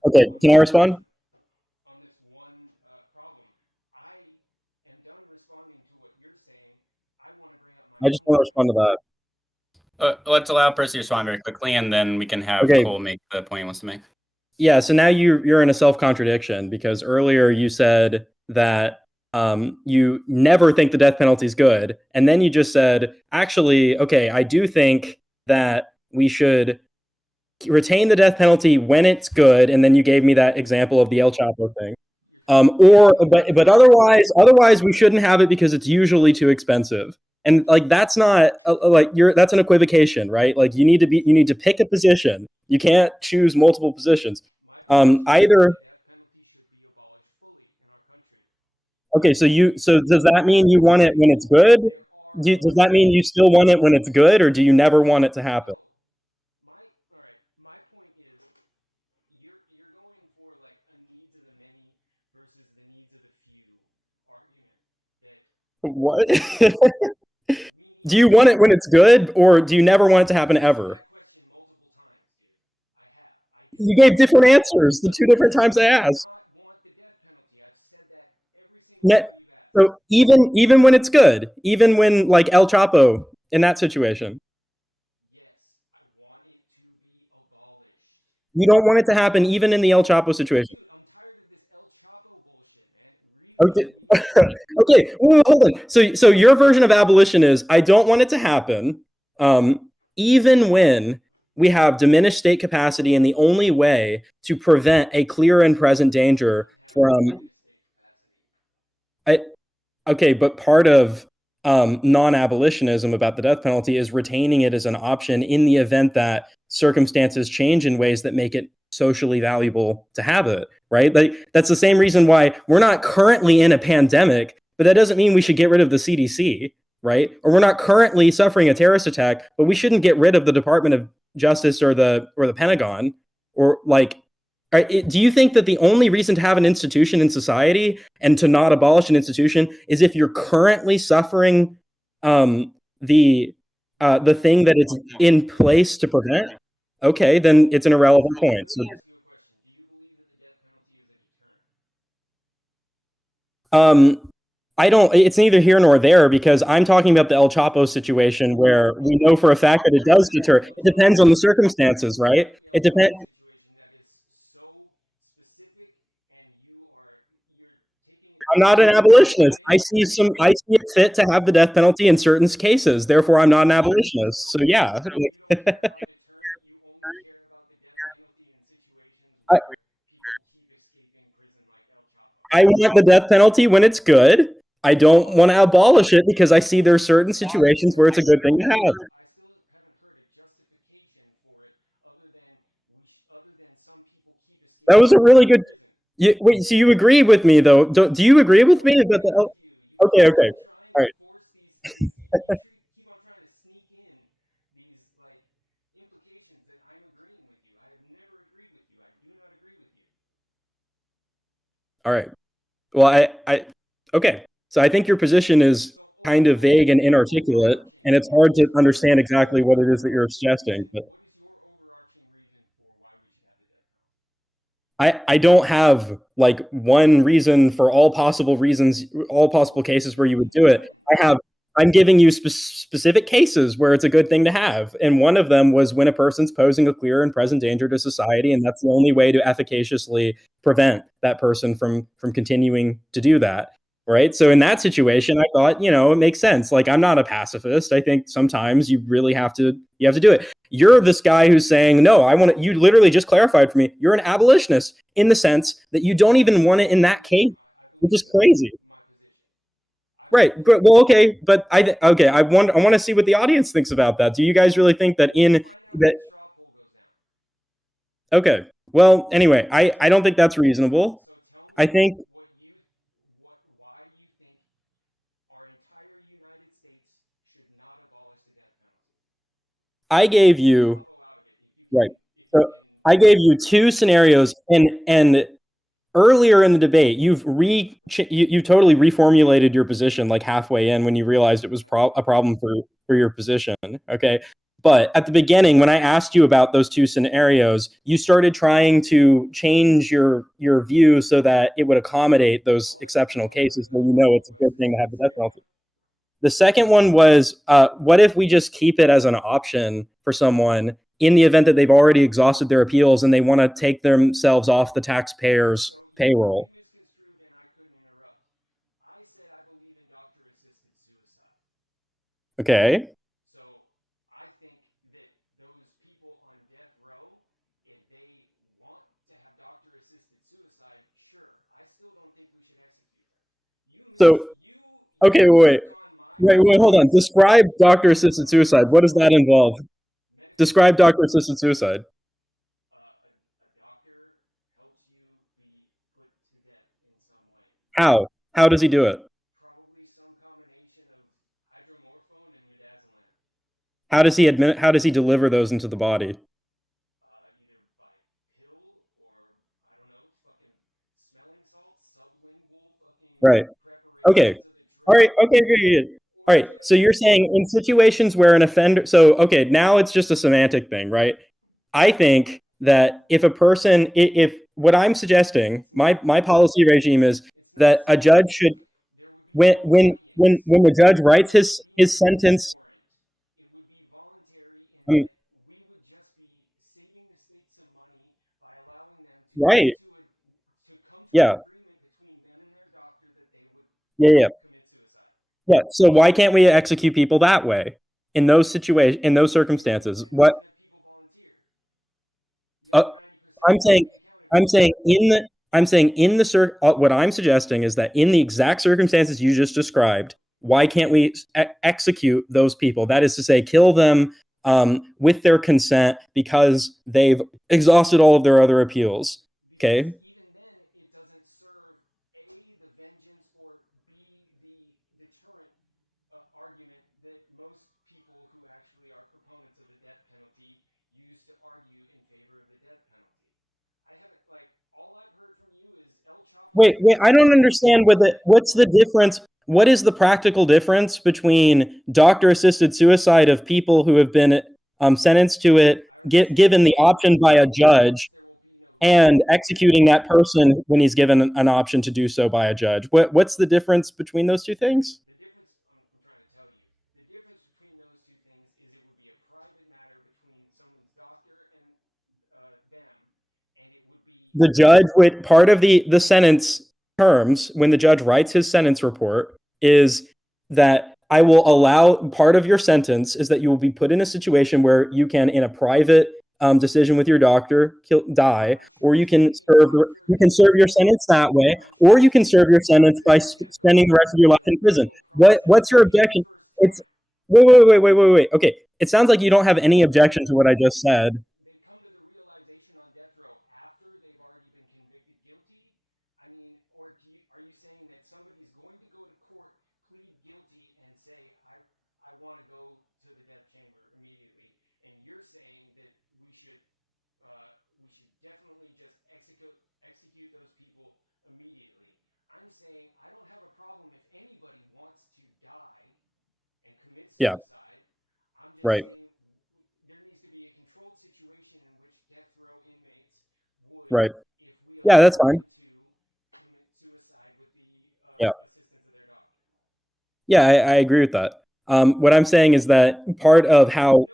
Okay, can I respond? I just want to respond to that. Let's allow Percy to respond very quickly, and then we can have Okay. Cole make the point he wants to make. Yeah, so now you're in a self-contradiction because earlier you said that you never think the death penalty is good, and then you just said, actually, okay, I do think that we should retain the death penalty when it's good, and then you gave me that example of the El Chapo thing. But otherwise we shouldn't have it because it's usually too expensive. And like that's not that's an equivocation, right? Like you need to pick a position. You can't choose multiple positions. Either Okay, so does that mean you want it when it's good? Does that mean you still want it when it's good, or do you never want it to happen? What? Do you want it when it's good, or do you never want it to happen ever? You gave different answers the two different times I asked. So even when it's good, even when like El Chapo in that situation, you don't want it to happen even in the El Chapo situation. Okay, okay. Well, hold on. So your version of abolition is I don't want it to happen, even when we have diminished state capacity, and the only way to prevent a clear and present danger from I, okay, but part of non-abolitionism about the death penalty is retaining it as an option in the event that circumstances change in ways that make it socially valuable to have it, right? Like that's the same reason why we're not currently in a pandemic but that doesn't mean we should get rid of the CDC, right? Or we're not currently suffering a terrorist attack, but we shouldn't get rid of the Department of Justice or the Pentagon, or like. Do you think that the only reason to have an institution in society and to not abolish an institution is if you're currently suffering the thing that it's in place to prevent? Okay, then it's an irrelevant point. So, I don't. It's neither here nor there because I'm talking about the El Chapo situation where we know for a fact that it does deter. It depends on the circumstances, right? It depends. I'm not an abolitionist. I see it fit to have the death penalty in certain cases. Therefore, I'm not an abolitionist. So yeah. I, I want the death penalty when it's good. I don't want to abolish it because I see there's certain situations where it's a good thing to have. That was a really good. Wait, so you agree with me though? Do you agree with me that the? Okay, okay, all right, all right. Well, okay. So I think your position is kind of vague and inarticulate, and it's hard to understand exactly what it is that you're suggesting. But I don't have like one reason for all possible reasons, all possible cases where you would do it. I'm giving you specific cases where it's a good thing to have. And one of them was when a person's posing a clear and present danger to society, and that's the only way to efficaciously prevent that person from continuing to do that. Right. So in that situation, I thought, it makes sense. Like, I'm not a pacifist. I think sometimes you really have to do it. You're this guy who's saying, no, you literally just clarified for me. You're an abolitionist in the sense that you don't even want it in that case, which is crazy. Right. Good. Well, okay, but I want to see what the audience thinks about that. Do you guys really think that in that? Okay. Well, anyway, I don't think that's reasonable. I think I gave you right. So I gave you two scenarios, and earlier in the debate, you totally reformulated your position like halfway in when you realized it was a problem for your position. Okay. But at the beginning, when I asked you about those two scenarios, you started trying to change your view so that it would accommodate those exceptional cases where it's a good thing to have the death penalty. The second one was, what if we just keep it as an option for someone in the event that they've already exhausted their appeals and they want to take themselves off the taxpayer's payroll? Okay. So, okay, wait, hold on. Describe doctor-assisted suicide. What does that involve? Describe doctor-assisted suicide. How? How does he do it? How does he deliver those into the body? Right. Okay. All right. Okay. Good. All right. So you're saying in situations where an offender, so okay, now it's just a semantic thing, right? I think that if a person, if what I'm suggesting, my policy regime is that a judge should, when the judge writes his sentence, um, right? Yeah. Yeah. Yeah. Yeah. So why can't we execute people that way in those situations, in those circumstances? Uh, I'm saying, I'm saying in the, I'm saying in the what I'm suggesting is that in the exact circumstances you just described, why can't we execute those people? That is to say, kill them with their consent because they've exhausted all of their other appeals. Okay. Wait, I don't understand what's the difference. What is the practical difference between doctor-assisted suicide of people who have been sentenced to it, given the option by a judge, and executing that person when he's given an option to do so by a judge? What's the difference between those two things? The judge with part of the sentence terms when the judge writes his sentence report is that I will allow part of your sentence is that you will be put in a situation where you can, in a private decision with your doctor, die, or you can serve your sentence that way, or you can serve your sentence by spending the rest of your life in prison. What's your objection? It's wait. Okay, it sounds like you don't have any objection to what I just said. Yeah, right, right. Yeah, that's fine. Yeah. Yeah, I agree with that. What I'm saying is that part of how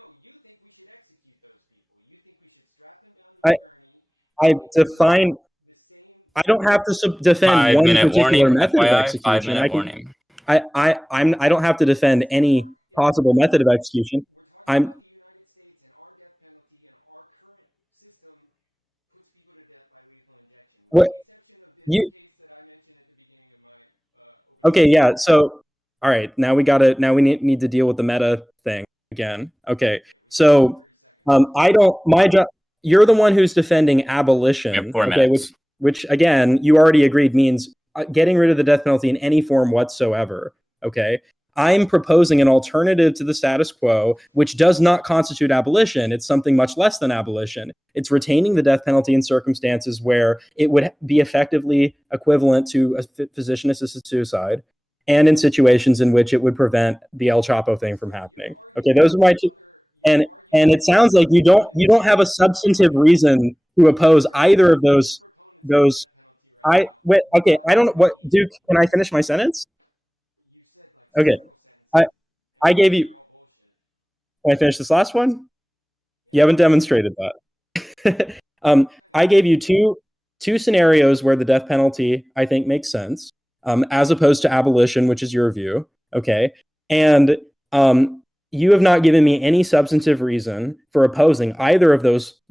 I I define I don't have to defend Five one minute particular warning, method of FYI. Five execution. minute warning. I don't have to defend any possible method of execution. I'm what you Okay, yeah. So, all right, now we need to deal with the meta thing again. Okay. So, I don't my job you're the one who's defending We have abolition, four okay, minutes. which again, you already agreed means getting rid of the death penalty in any form whatsoever, okay? I'm proposing an alternative to the status quo, which does not constitute abolition. It's something much less than abolition. It's retaining the death penalty in circumstances where it would be effectively equivalent to a physician assisted suicide, and in situations in which it would prevent the El Chapo thing from happening. Okay, those are my two. And it sounds like you don't have a substantive reason to oppose either of those. I wait. Okay, I don't know what Duke. Can I finish my sentence? Okay, I I gave you. Can I finish this last one? You haven't demonstrated that. I gave you two scenarios where the death penalty I think makes sense, as opposed to abolition, which is your view. Okay, and you have not given me any substantive reason for opposing either of those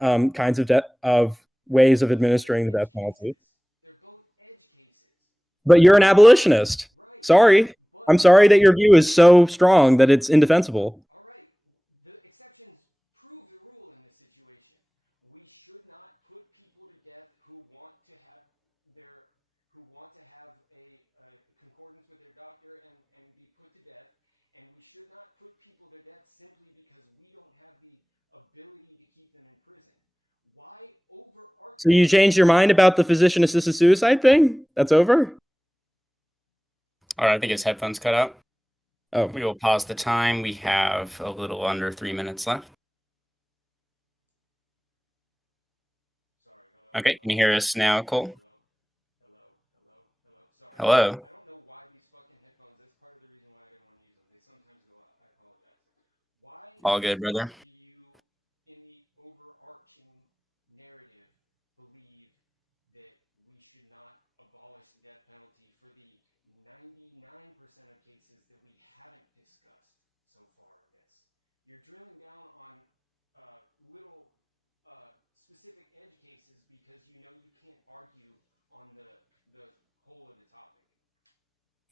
kinds of ways of administering the death penalty. But you're an abolitionist. Sorry, I'm sorry that your view is so strong that it's indefensible. So you changed your mind about the physician-assisted suicide thing? That's over? All right, I think his headphones cut out. Oh, We will pause the time. We have a little under 3 minutes left. Okay, can you hear us now, Cole? Hello? All good, brother?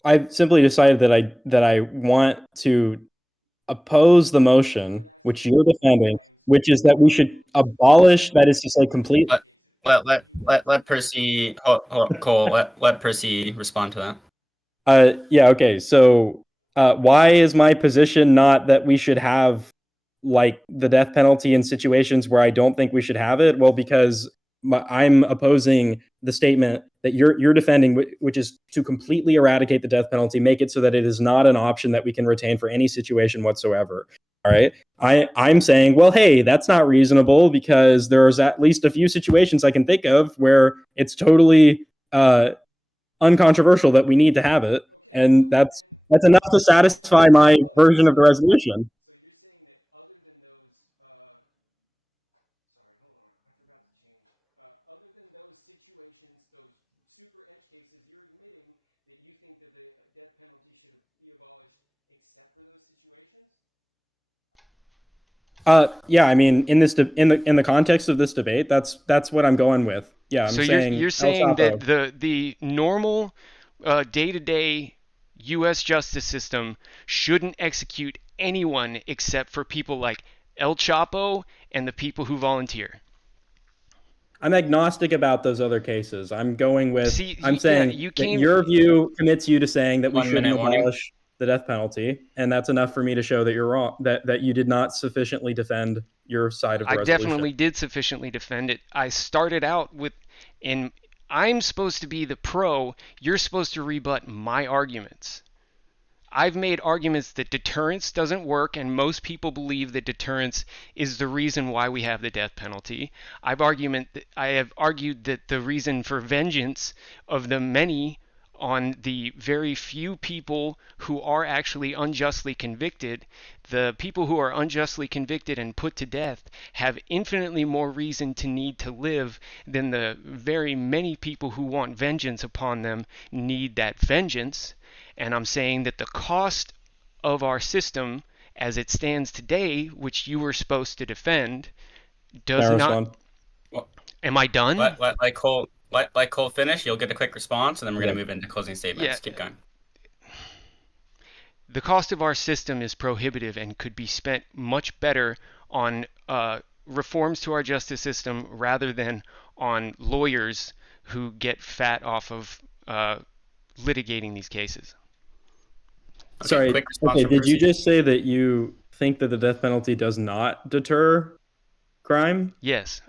I've simply decided that I want to oppose the motion which you're defending, which is that we should abolish, that is to say, complete. Let Percy, Cole, let Percy respond to that. Yeah, okay. So, why is my position not that we should have like the death penalty in situations where I don't think we should have it? Well, because I'm opposing the statement that you're defending, which is to completely eradicate the death penalty, make it so that it is not an option that we can retain for any situation whatsoever. All right. I'm saying, well, hey, that's not reasonable because there's at least a few situations I can think of where it's totally uncontroversial that we need to have it, and that's enough to satisfy my version of the resolution. Yeah, I mean, in this in the context of this debate, that's what I'm going with. Yeah, I'm So you're saying El saying that Chapo. the normal day-to-day U.S. justice system shouldn't execute anyone except for people like El Chapo and the people who volunteer. I'm agnostic about those other cases. I'm going with. I'm See, yeah, saying you that came. your view commits you to saying that we 1 minute shouldn't warning. abolish the death penalty, and that's enough for me to show that you're wrong. That you did not sufficiently defend your side of the I resolution. definitely did sufficiently defend it. I started out with, and I'm supposed to be the pro. You're supposed to rebut my arguments. I've made arguments that deterrence doesn't work, and most people believe that deterrence is the reason why we have the death penalty. I have argued that the reason for vengeance of the many on the very few people who are actually unjustly convicted, the people who are unjustly convicted and put to death have infinitely more reason to need to live than the very many people who want vengeance upon them need that vengeance. And I'm saying that the cost of our system as it stands today, which you were supposed to defend, Can I does not. respond? Well, Am I done? let Cole finish. You'll get a quick response, and then we're Okay. gonna move into closing Yeah. statements. Keep going. The cost of our system is prohibitive and could be spent much better on reforms to our justice system rather than on lawyers who get fat off of litigating these cases. Okay, Sorry. quick response Okay. from Did you Percy. just say that you think that the death penalty does not deter crime? Yes.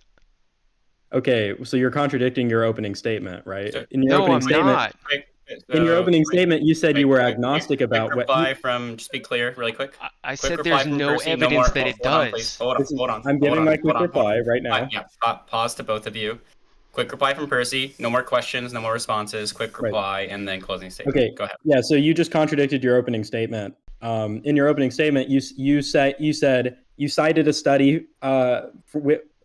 Okay, so you're contradicting your opening statement, right? So, In your No, opening I'm statement, not. quick, in your so opening statement, you said you were agnostic quick about what. reply from. Just be clear, really quick. I Quick said reply there's from no Percy. No evidence more. that Oh, it hold on, please. does. I'm giving my quick reply right Hold on. now. Yeah, pause to both of you. Quick reply from Percy. No more questions. No more responses. Quick Right. reply, and then closing statement. Okay. Go ahead. Yeah. So you just contradicted your opening statement. In your opening statement, you said you cited a study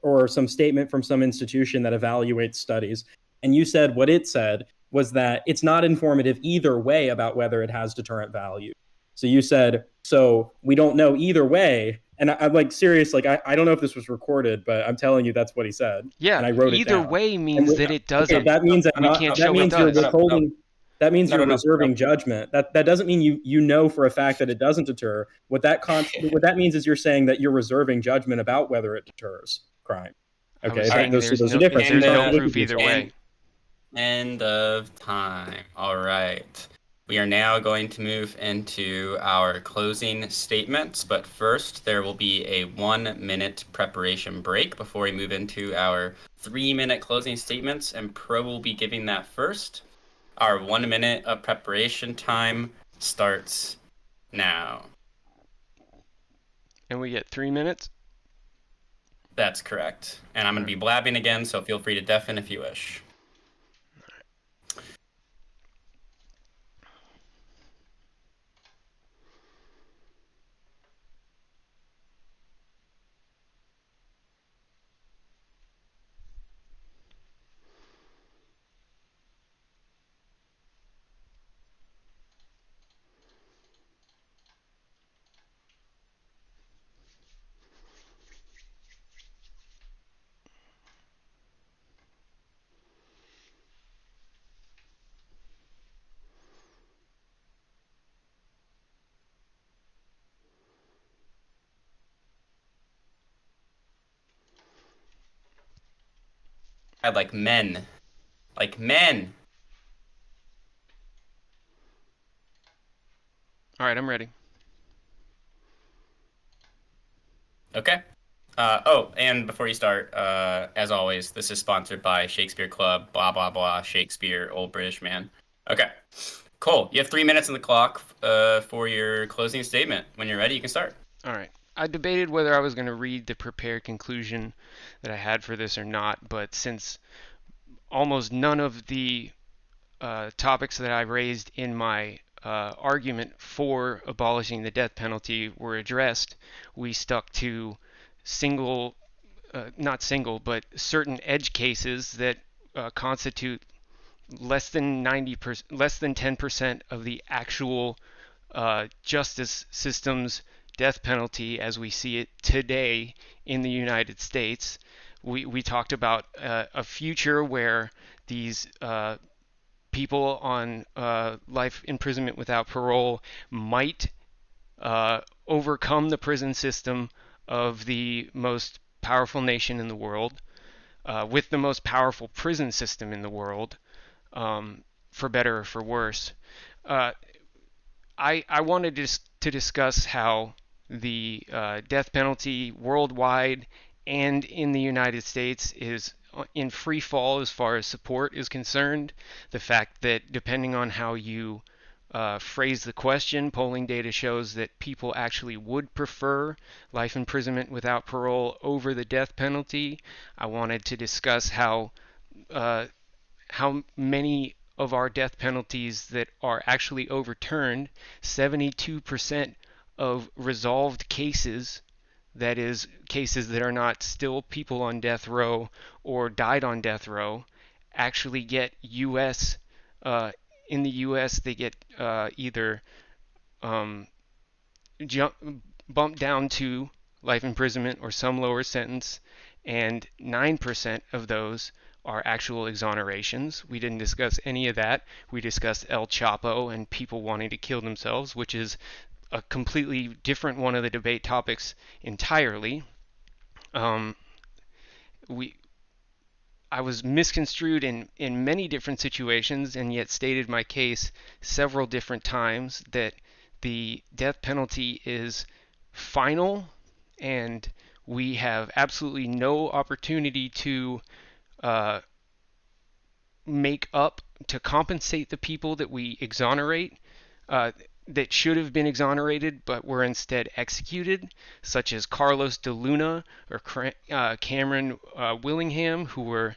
or some statement from some institution that evaluates studies, and you said what it said was that it's not informative either way about whether it has deterrent value. So you said, so we don't know either way. And I'm like serious, like I don't know if this was recorded, but I'm telling you that's what he said. Yeah, And I wrote it either down. way And means that it okay, doesn't. that means We can't that show it means you're does. withholding. That means you're No. reserving judgment. That doesn't mean you know for a fact that it doesn't deter. What that means is you're saying that you're reserving judgment about whether it deters crime. I Okay, was saying those there's are no different. So you there's no contradicted proof either yourself. way. End of time. All right. We are now going to move into our closing statements, but first there will be a 1-minute preparation break before we move into our 3-minute closing statements, and Pro will be giving that first. Our 1 minute of preparation time starts now. And we get 3 minutes. That's correct. And I'm going to be blabbing again, so feel free to deafen if you wish. I'd like men. Like men. All right, I'm ready. Okay. And before you start, as always, this is sponsored by Shakespeare Club, blah, blah, blah, Shakespeare, old British man. Okay, cool. You have 3 minutes on the clock for your closing statement. When you're ready, you can start. All right. I debated whether I was going to read the prepared conclusion that I had for this or not, but since almost none of the topics that I raised in my argument for abolishing the death penalty were addressed, we stuck to not single, but certain edge cases that constitute less than 10% of the actual justice system's death penalty as we see it today in the United States. We talked about a future where these people on life imprisonment without parole might overcome the prison system of the most powerful nation in the world, with the most powerful prison system in the world, for better or for worse. I wanted to discuss how the death penalty worldwide and in the United States is in free fall as far as support is concerned. The fact that depending on how you phrase the question, polling data shows that people actually would prefer life imprisonment without parole over the death penalty. I wanted to discuss how many of our death penalties that are actually overturned, 72% of resolved cases, that is, cases that are not still people on death row or died on death row, actually get in the U.S. they get either bumped down to life imprisonment or some lower sentence, and 9% of those are actual exonerations. We didn't discuss any of that. We discussed El Chapo and people wanting to kill themselves, which is a completely different one of the debate topics entirely. We I was misconstrued in many different situations and yet stated my case several different times that the death penalty is final and we have absolutely no opportunity to uh, make up, to compensate the people that we exonerate, that should have been exonerated but were instead executed, such as Carlos de Luna or Cameron Willingham, who were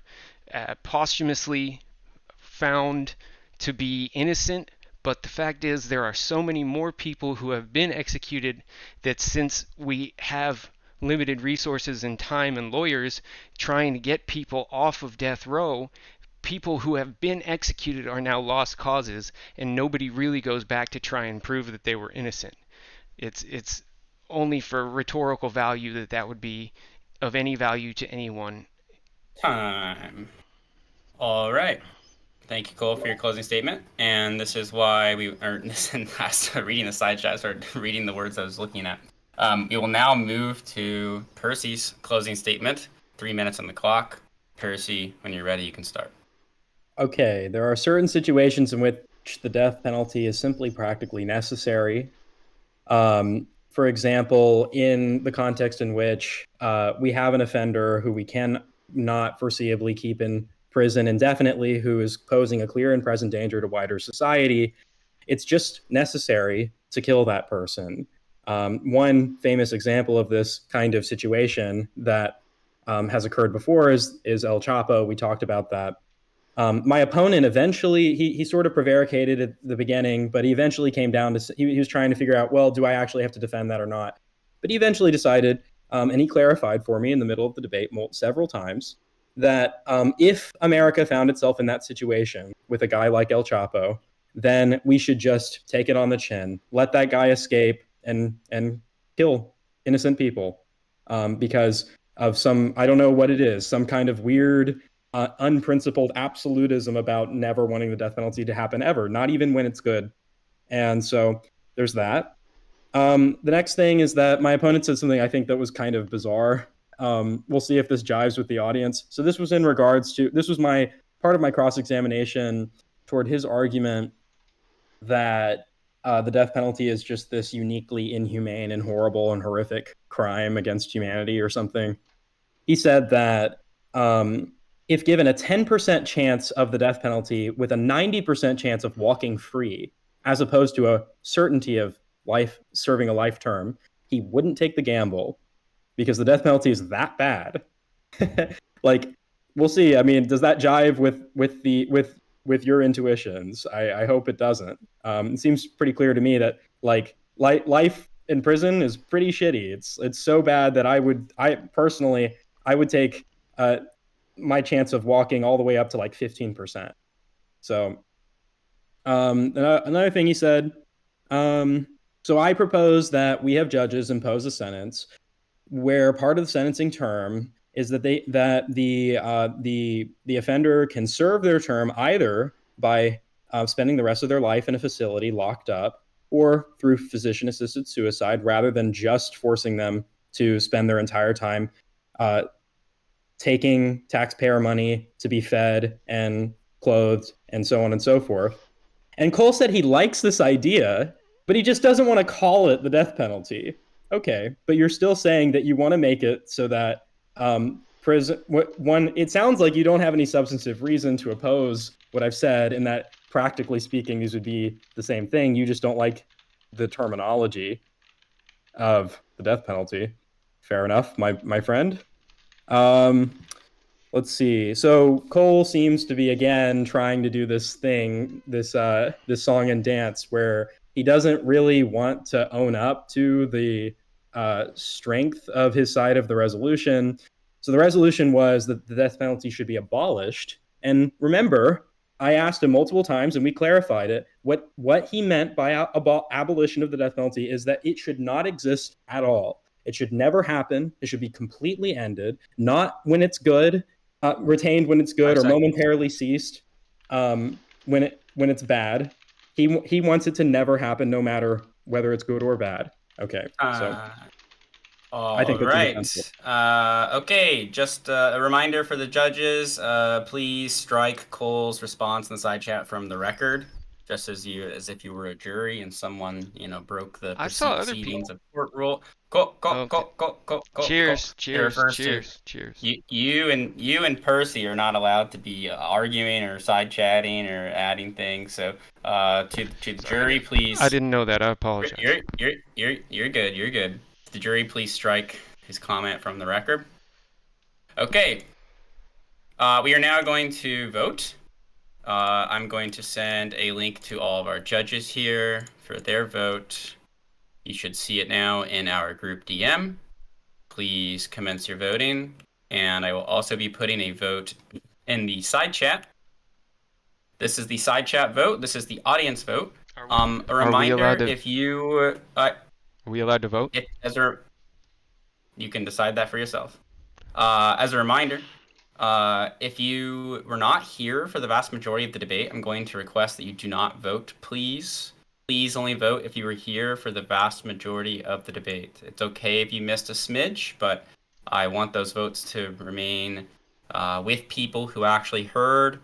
posthumously found to be innocent. But the fact is, there are so many more people who have been executed that since we have limited resources and time and lawyers trying to get people off of death row, people who have been executed are now lost causes, and nobody really goes back to try and prove that they were innocent. It's only for rhetorical value that would be of any value to anyone. Time. All right. Thank you, Cole, for your closing statement. And this is why I started reading the side chat, I started reading the words I was looking at. We will now move to Percy's closing statement. 3 minutes on the clock. Percy, when you're ready, you can start. Okay, there are certain situations in which the death penalty is simply practically necessary. For example, in the context in which we have an offender who we can not foreseeably keep in prison indefinitely, who is posing a clear and present danger to wider society, it's just necessary to kill that person. One famous example of this kind of situation that has occurred before is El Chapo. We talked about that. My opponent eventually, he sort of prevaricated at the beginning, but he eventually came down to, he was trying to figure out, well, do I actually have to defend that or not? But he eventually decided, and he clarified for me in the middle of the debate several times, that if America found itself in that situation with a guy like El Chapo, then we should just take it on the chin, let that guy escape and kill innocent people because of some, I don't know what it is, some kind of weird unprincipled absolutism about never wanting the death penalty to happen ever, not even when it's good. And so there's that. The next thing is that my opponent said something I think that was kind of bizarre. We'll see if this jives with the audience. So this was in regards to, this was part of my cross-examination toward his argument that the death penalty is just this uniquely inhumane and horrible and horrific crime against humanity or something. He said that if given a 10% chance of the death penalty with a 90% chance of walking free, as opposed to a certainty of life serving a life term, he wouldn't take the gamble because the death penalty is that bad. Like, we'll see. I mean, does that jive with your intuitions? I hope it doesn't. It seems pretty clear to me that like life in prison is pretty shitty. It's so bad that I personally would take my chance of walking all the way up to like 15%. So another thing he said. So I propose that we have judges impose a sentence where part of the sentencing term is that the offender can serve their term either by spending the rest of their life in a facility locked up or through physician-assisted suicide, rather than just forcing them to spend their entire time taking taxpayer money to be fed and clothed and so on and so forth. And Cole said he likes this idea, but he just doesn't want to call it the death penalty. Okay, but you're still saying that you want to make it so that prison. It sounds like you don't have any substantive reason to oppose what I've said, and that practically speaking, these would be the same thing. You just don't like the terminology of the death penalty. Fair enough, my friend. Let's see. So Cole seems to be again trying to do this thing, this song and dance, where he doesn't really want to own up to the strength of his side of the resolution. So the resolution was that the death penalty should be abolished. And remember, I asked him multiple times, and we clarified it. What he meant by abolition of the death penalty is that it should not exist at all. It should never happen. It should be completely ended, not when it's good, retained when it's good, or momentarily ceased when it's bad. He wants it to never happen, no matter whether it's good or bad. Okay, so I think that's right. Okay, just a reminder for the judges: please strike Cole's response in the side chat from the record, just as if you were a jury and someone broke the proceedings of court rule. Go. Cheers. You and Percy are not allowed to be arguing or side chatting or adding things. So to the jury, please. I didn't know that. I apologize. You're good. You're good. The jury, please strike his comment from the record. Okay. We are now going to vote. I'm going to send a link to all of our judges here for their vote. You should see it now in our group DM. Please commence your voting. And I will also be putting a vote in the side chat. This is the side chat vote. This is the audience vote. A reminder, if you... Are we allowed to vote? You can decide that for yourself. As a reminder, if you were not here for the vast majority of the debate, I'm going to request that you do not vote, please. Please only vote if you were here for the vast majority of the debate. It's okay if you missed a smidge, but I want those votes to remain with people who actually heard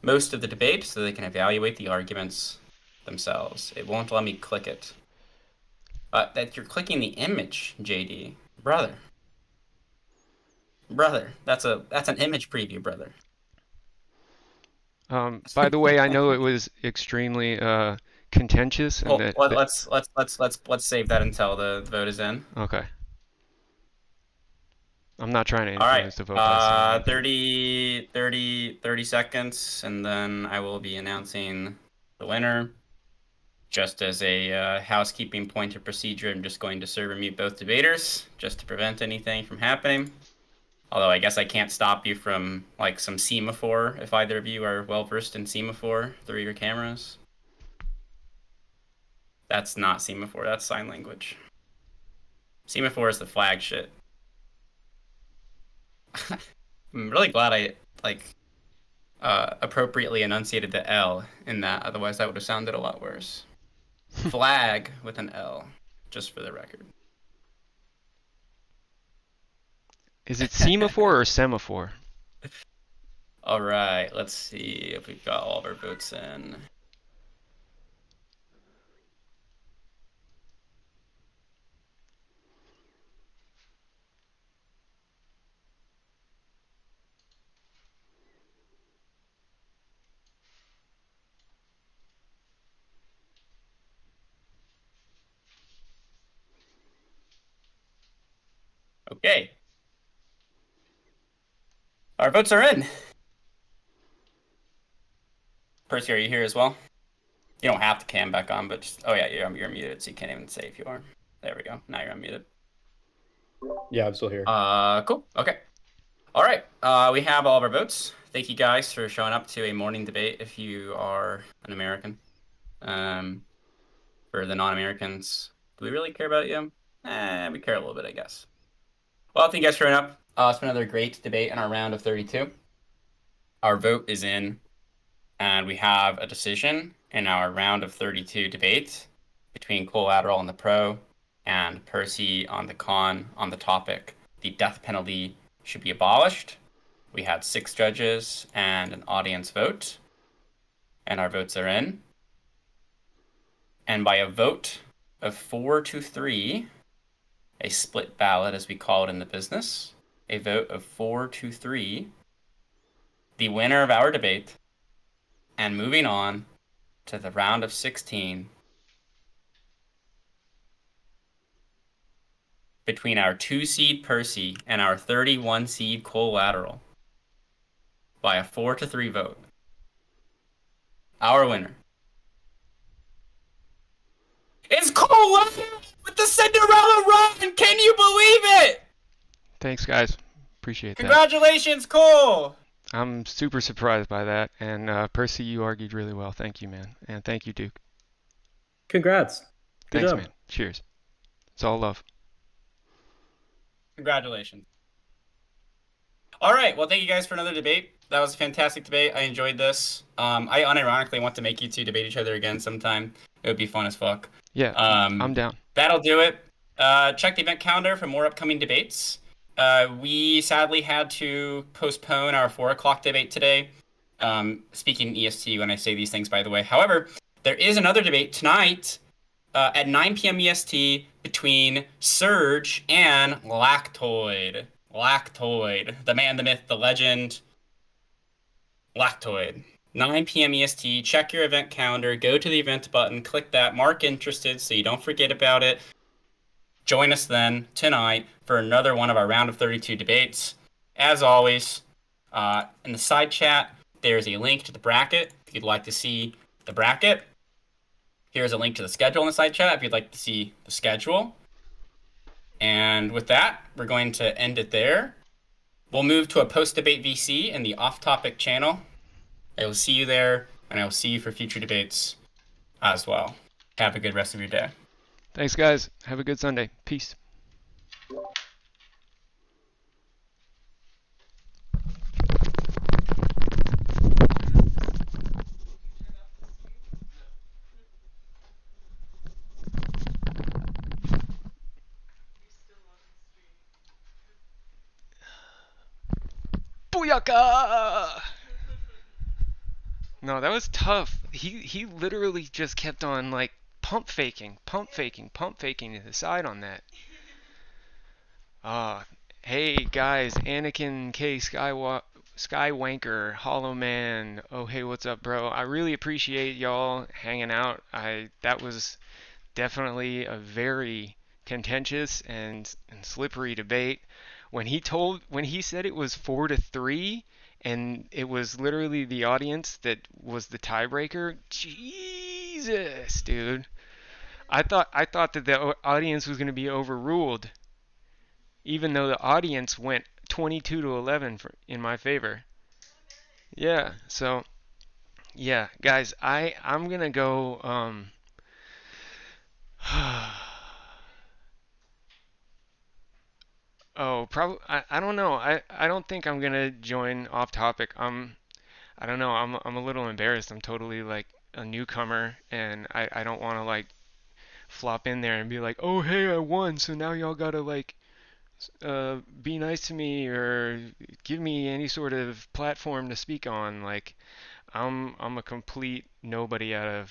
most of the debate so they can evaluate the arguments themselves. It won't let me click it. That you're clicking the image, JD. Brother, that's an image preview, brother. By the way, I know it was extremely contentious. And let's save that until the vote is in. Okay. I'm not trying to influence the vote. All right. 30 seconds, and then I will be announcing the winner. Just as a housekeeping point of procedure, I'm just going to server mute both debaters, just to prevent anything from happening. Although I guess I can't stop you from, like, some semaphore, if either of you are well-versed in semaphore through your cameras. That's not semaphore, that's sign language. Semaphore is the flag shit. I'm really glad I, appropriately enunciated the L in that, otherwise that would have sounded a lot worse. Flag with an L, just for the record. Is it semaphore or semaphore? All right, let's see if we've got all of our votes in. Okay. Our votes are in. Percy, are you here as well? You don't have to cam back on, but just, oh yeah, you're muted, so you can't even say if you are. There we go. Now you're unmuted. Yeah, I'm still here. Cool. Okay. All right. We have all of our votes. Thank you guys for showing up to a morning debate if you are an American. For the non-Americans, do we really care about you? We care a little bit, I guess. Well, thank you guys for showing up. It's been another great debate in our round of 32. Our vote is in, and we have a decision in our round of 32 debate between Collateral on the pro and Percy on the con on the topic, the death penalty should be abolished. We had 6 judges and an audience vote, and our votes are in. And by a vote of 4-3, a split ballot as we call it in the business, a vote of 4-3, the winner of our debate, and moving on to the round of 16 between our 2-seed Percy and our 31-seed Collateral by a 4-3 vote. Our winner is Collateral with the Cinderella run! Can you believe it? Thanks, guys. Appreciate that. Congratulations, Cole! I'm super surprised by that. And Percy, you argued really well. Thank you, man. And thank you, Duke. Congrats. Good Thanks, job. man. Cheers. It's all love. Congratulations. All right. Well, thank you guys for another debate. That was a fantastic debate. I enjoyed this. I unironically want to make you two debate each other again sometime. It would be fun as fuck. Yeah, I'm down. That'll do it. Check the event calendar for more upcoming debates. We sadly had to postpone our 4 o'clock debate today. Speaking EST when I say these things, by the way. However, there is another debate tonight at 9 p.m. EST between Surge and Lactoid. Lactoid. The man, the myth, the legend. Lactoid. 9 p.m. EST. Check your event calendar. Go to the event button. Click that. Mark interested so you don't forget about it. Join us then tonight for another one of our round of 32 debates. As always, in the side chat, there's a link to the bracket if you'd like to see the bracket. Here's a link to the schedule in the side chat if you'd like to see the schedule. And with that, we're going to end it there. We'll move to a post-debate VC in the off-topic channel. I will see you there, and I will see you for future debates as well. Have a good rest of your day. Thanks, guys. Have a good Sunday. Peace. Booyaka! No, that was tough. He literally just kept on like pump faking to the side on that. Hey guys, Anakin K Skywanker, Hollow Man. Oh hey, what's up, bro? I really appreciate y'all hanging out. That was definitely a very contentious and slippery debate. When he said it was 4-3 and it was literally the audience that was the tiebreaker, Jesus, dude. I thought that the audience was going to be overruled, even though the audience went 22-11 in my favor. Yeah, so yeah, guys, I'm going to go Oh, probably. I don't know. I don't think I'm gonna join off topic. I don't know. I'm a little embarrassed. I'm totally like a newcomer, and I don't want to like flop in there and be like, oh hey, I won, so now y'all gotta like be nice to me or give me any sort of platform to speak on. Like I'm a complete nobody uh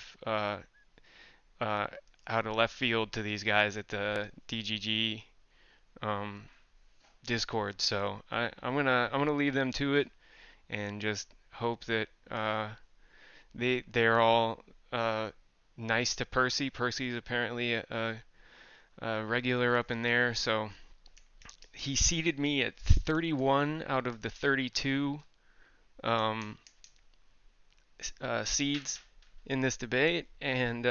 out of left field to these guys at the DGG um Discord. So I'm gonna leave them to it and just hope that they're all nice to Percy. Percy's apparently a regular up in there, so he seated me at 31 out of the 32 um, seeds in this debate, and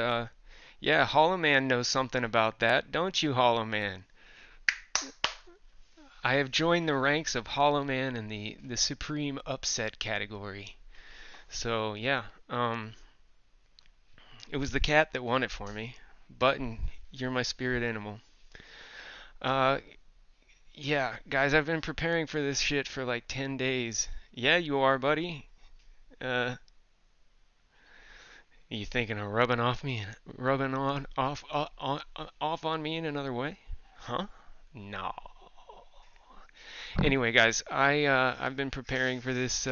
yeah, Hollow Man knows something about that, don't you, Hollow Man? I have joined the ranks of Hollow Man in the supreme upset category. So yeah, it was the cat that won it for me. Button, you're my spirit animal. Uh, yeah, guys, I've been preparing for this shit for like 10 days. Yeah, you are, buddy. Uh, you thinking of rubbing off on me in another way? Huh? No. Anyway, guys, I've been preparing for this.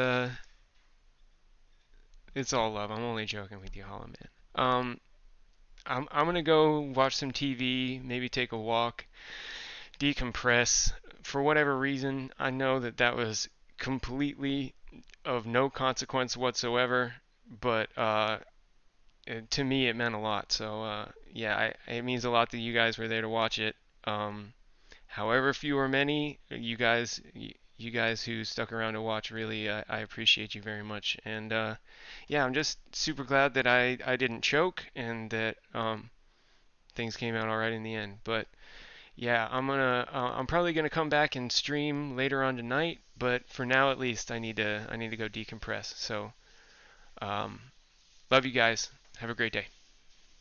It's all love. I'm only joking with you, Hollow Man. I'm gonna go watch some TV, maybe take a walk, decompress. For whatever reason, I know that that was completely of no consequence whatsoever, but to me it meant a lot. So yeah, it means a lot that you guys were there to watch it. However few or many, you guys who stuck around to watch, really, I appreciate you very much. And yeah, I'm just super glad that I didn't choke and that things came out all right in the end. But yeah, I'm probably gonna come back and stream later on tonight. But for now, at least, I need to go decompress. So love you guys. Have a great day.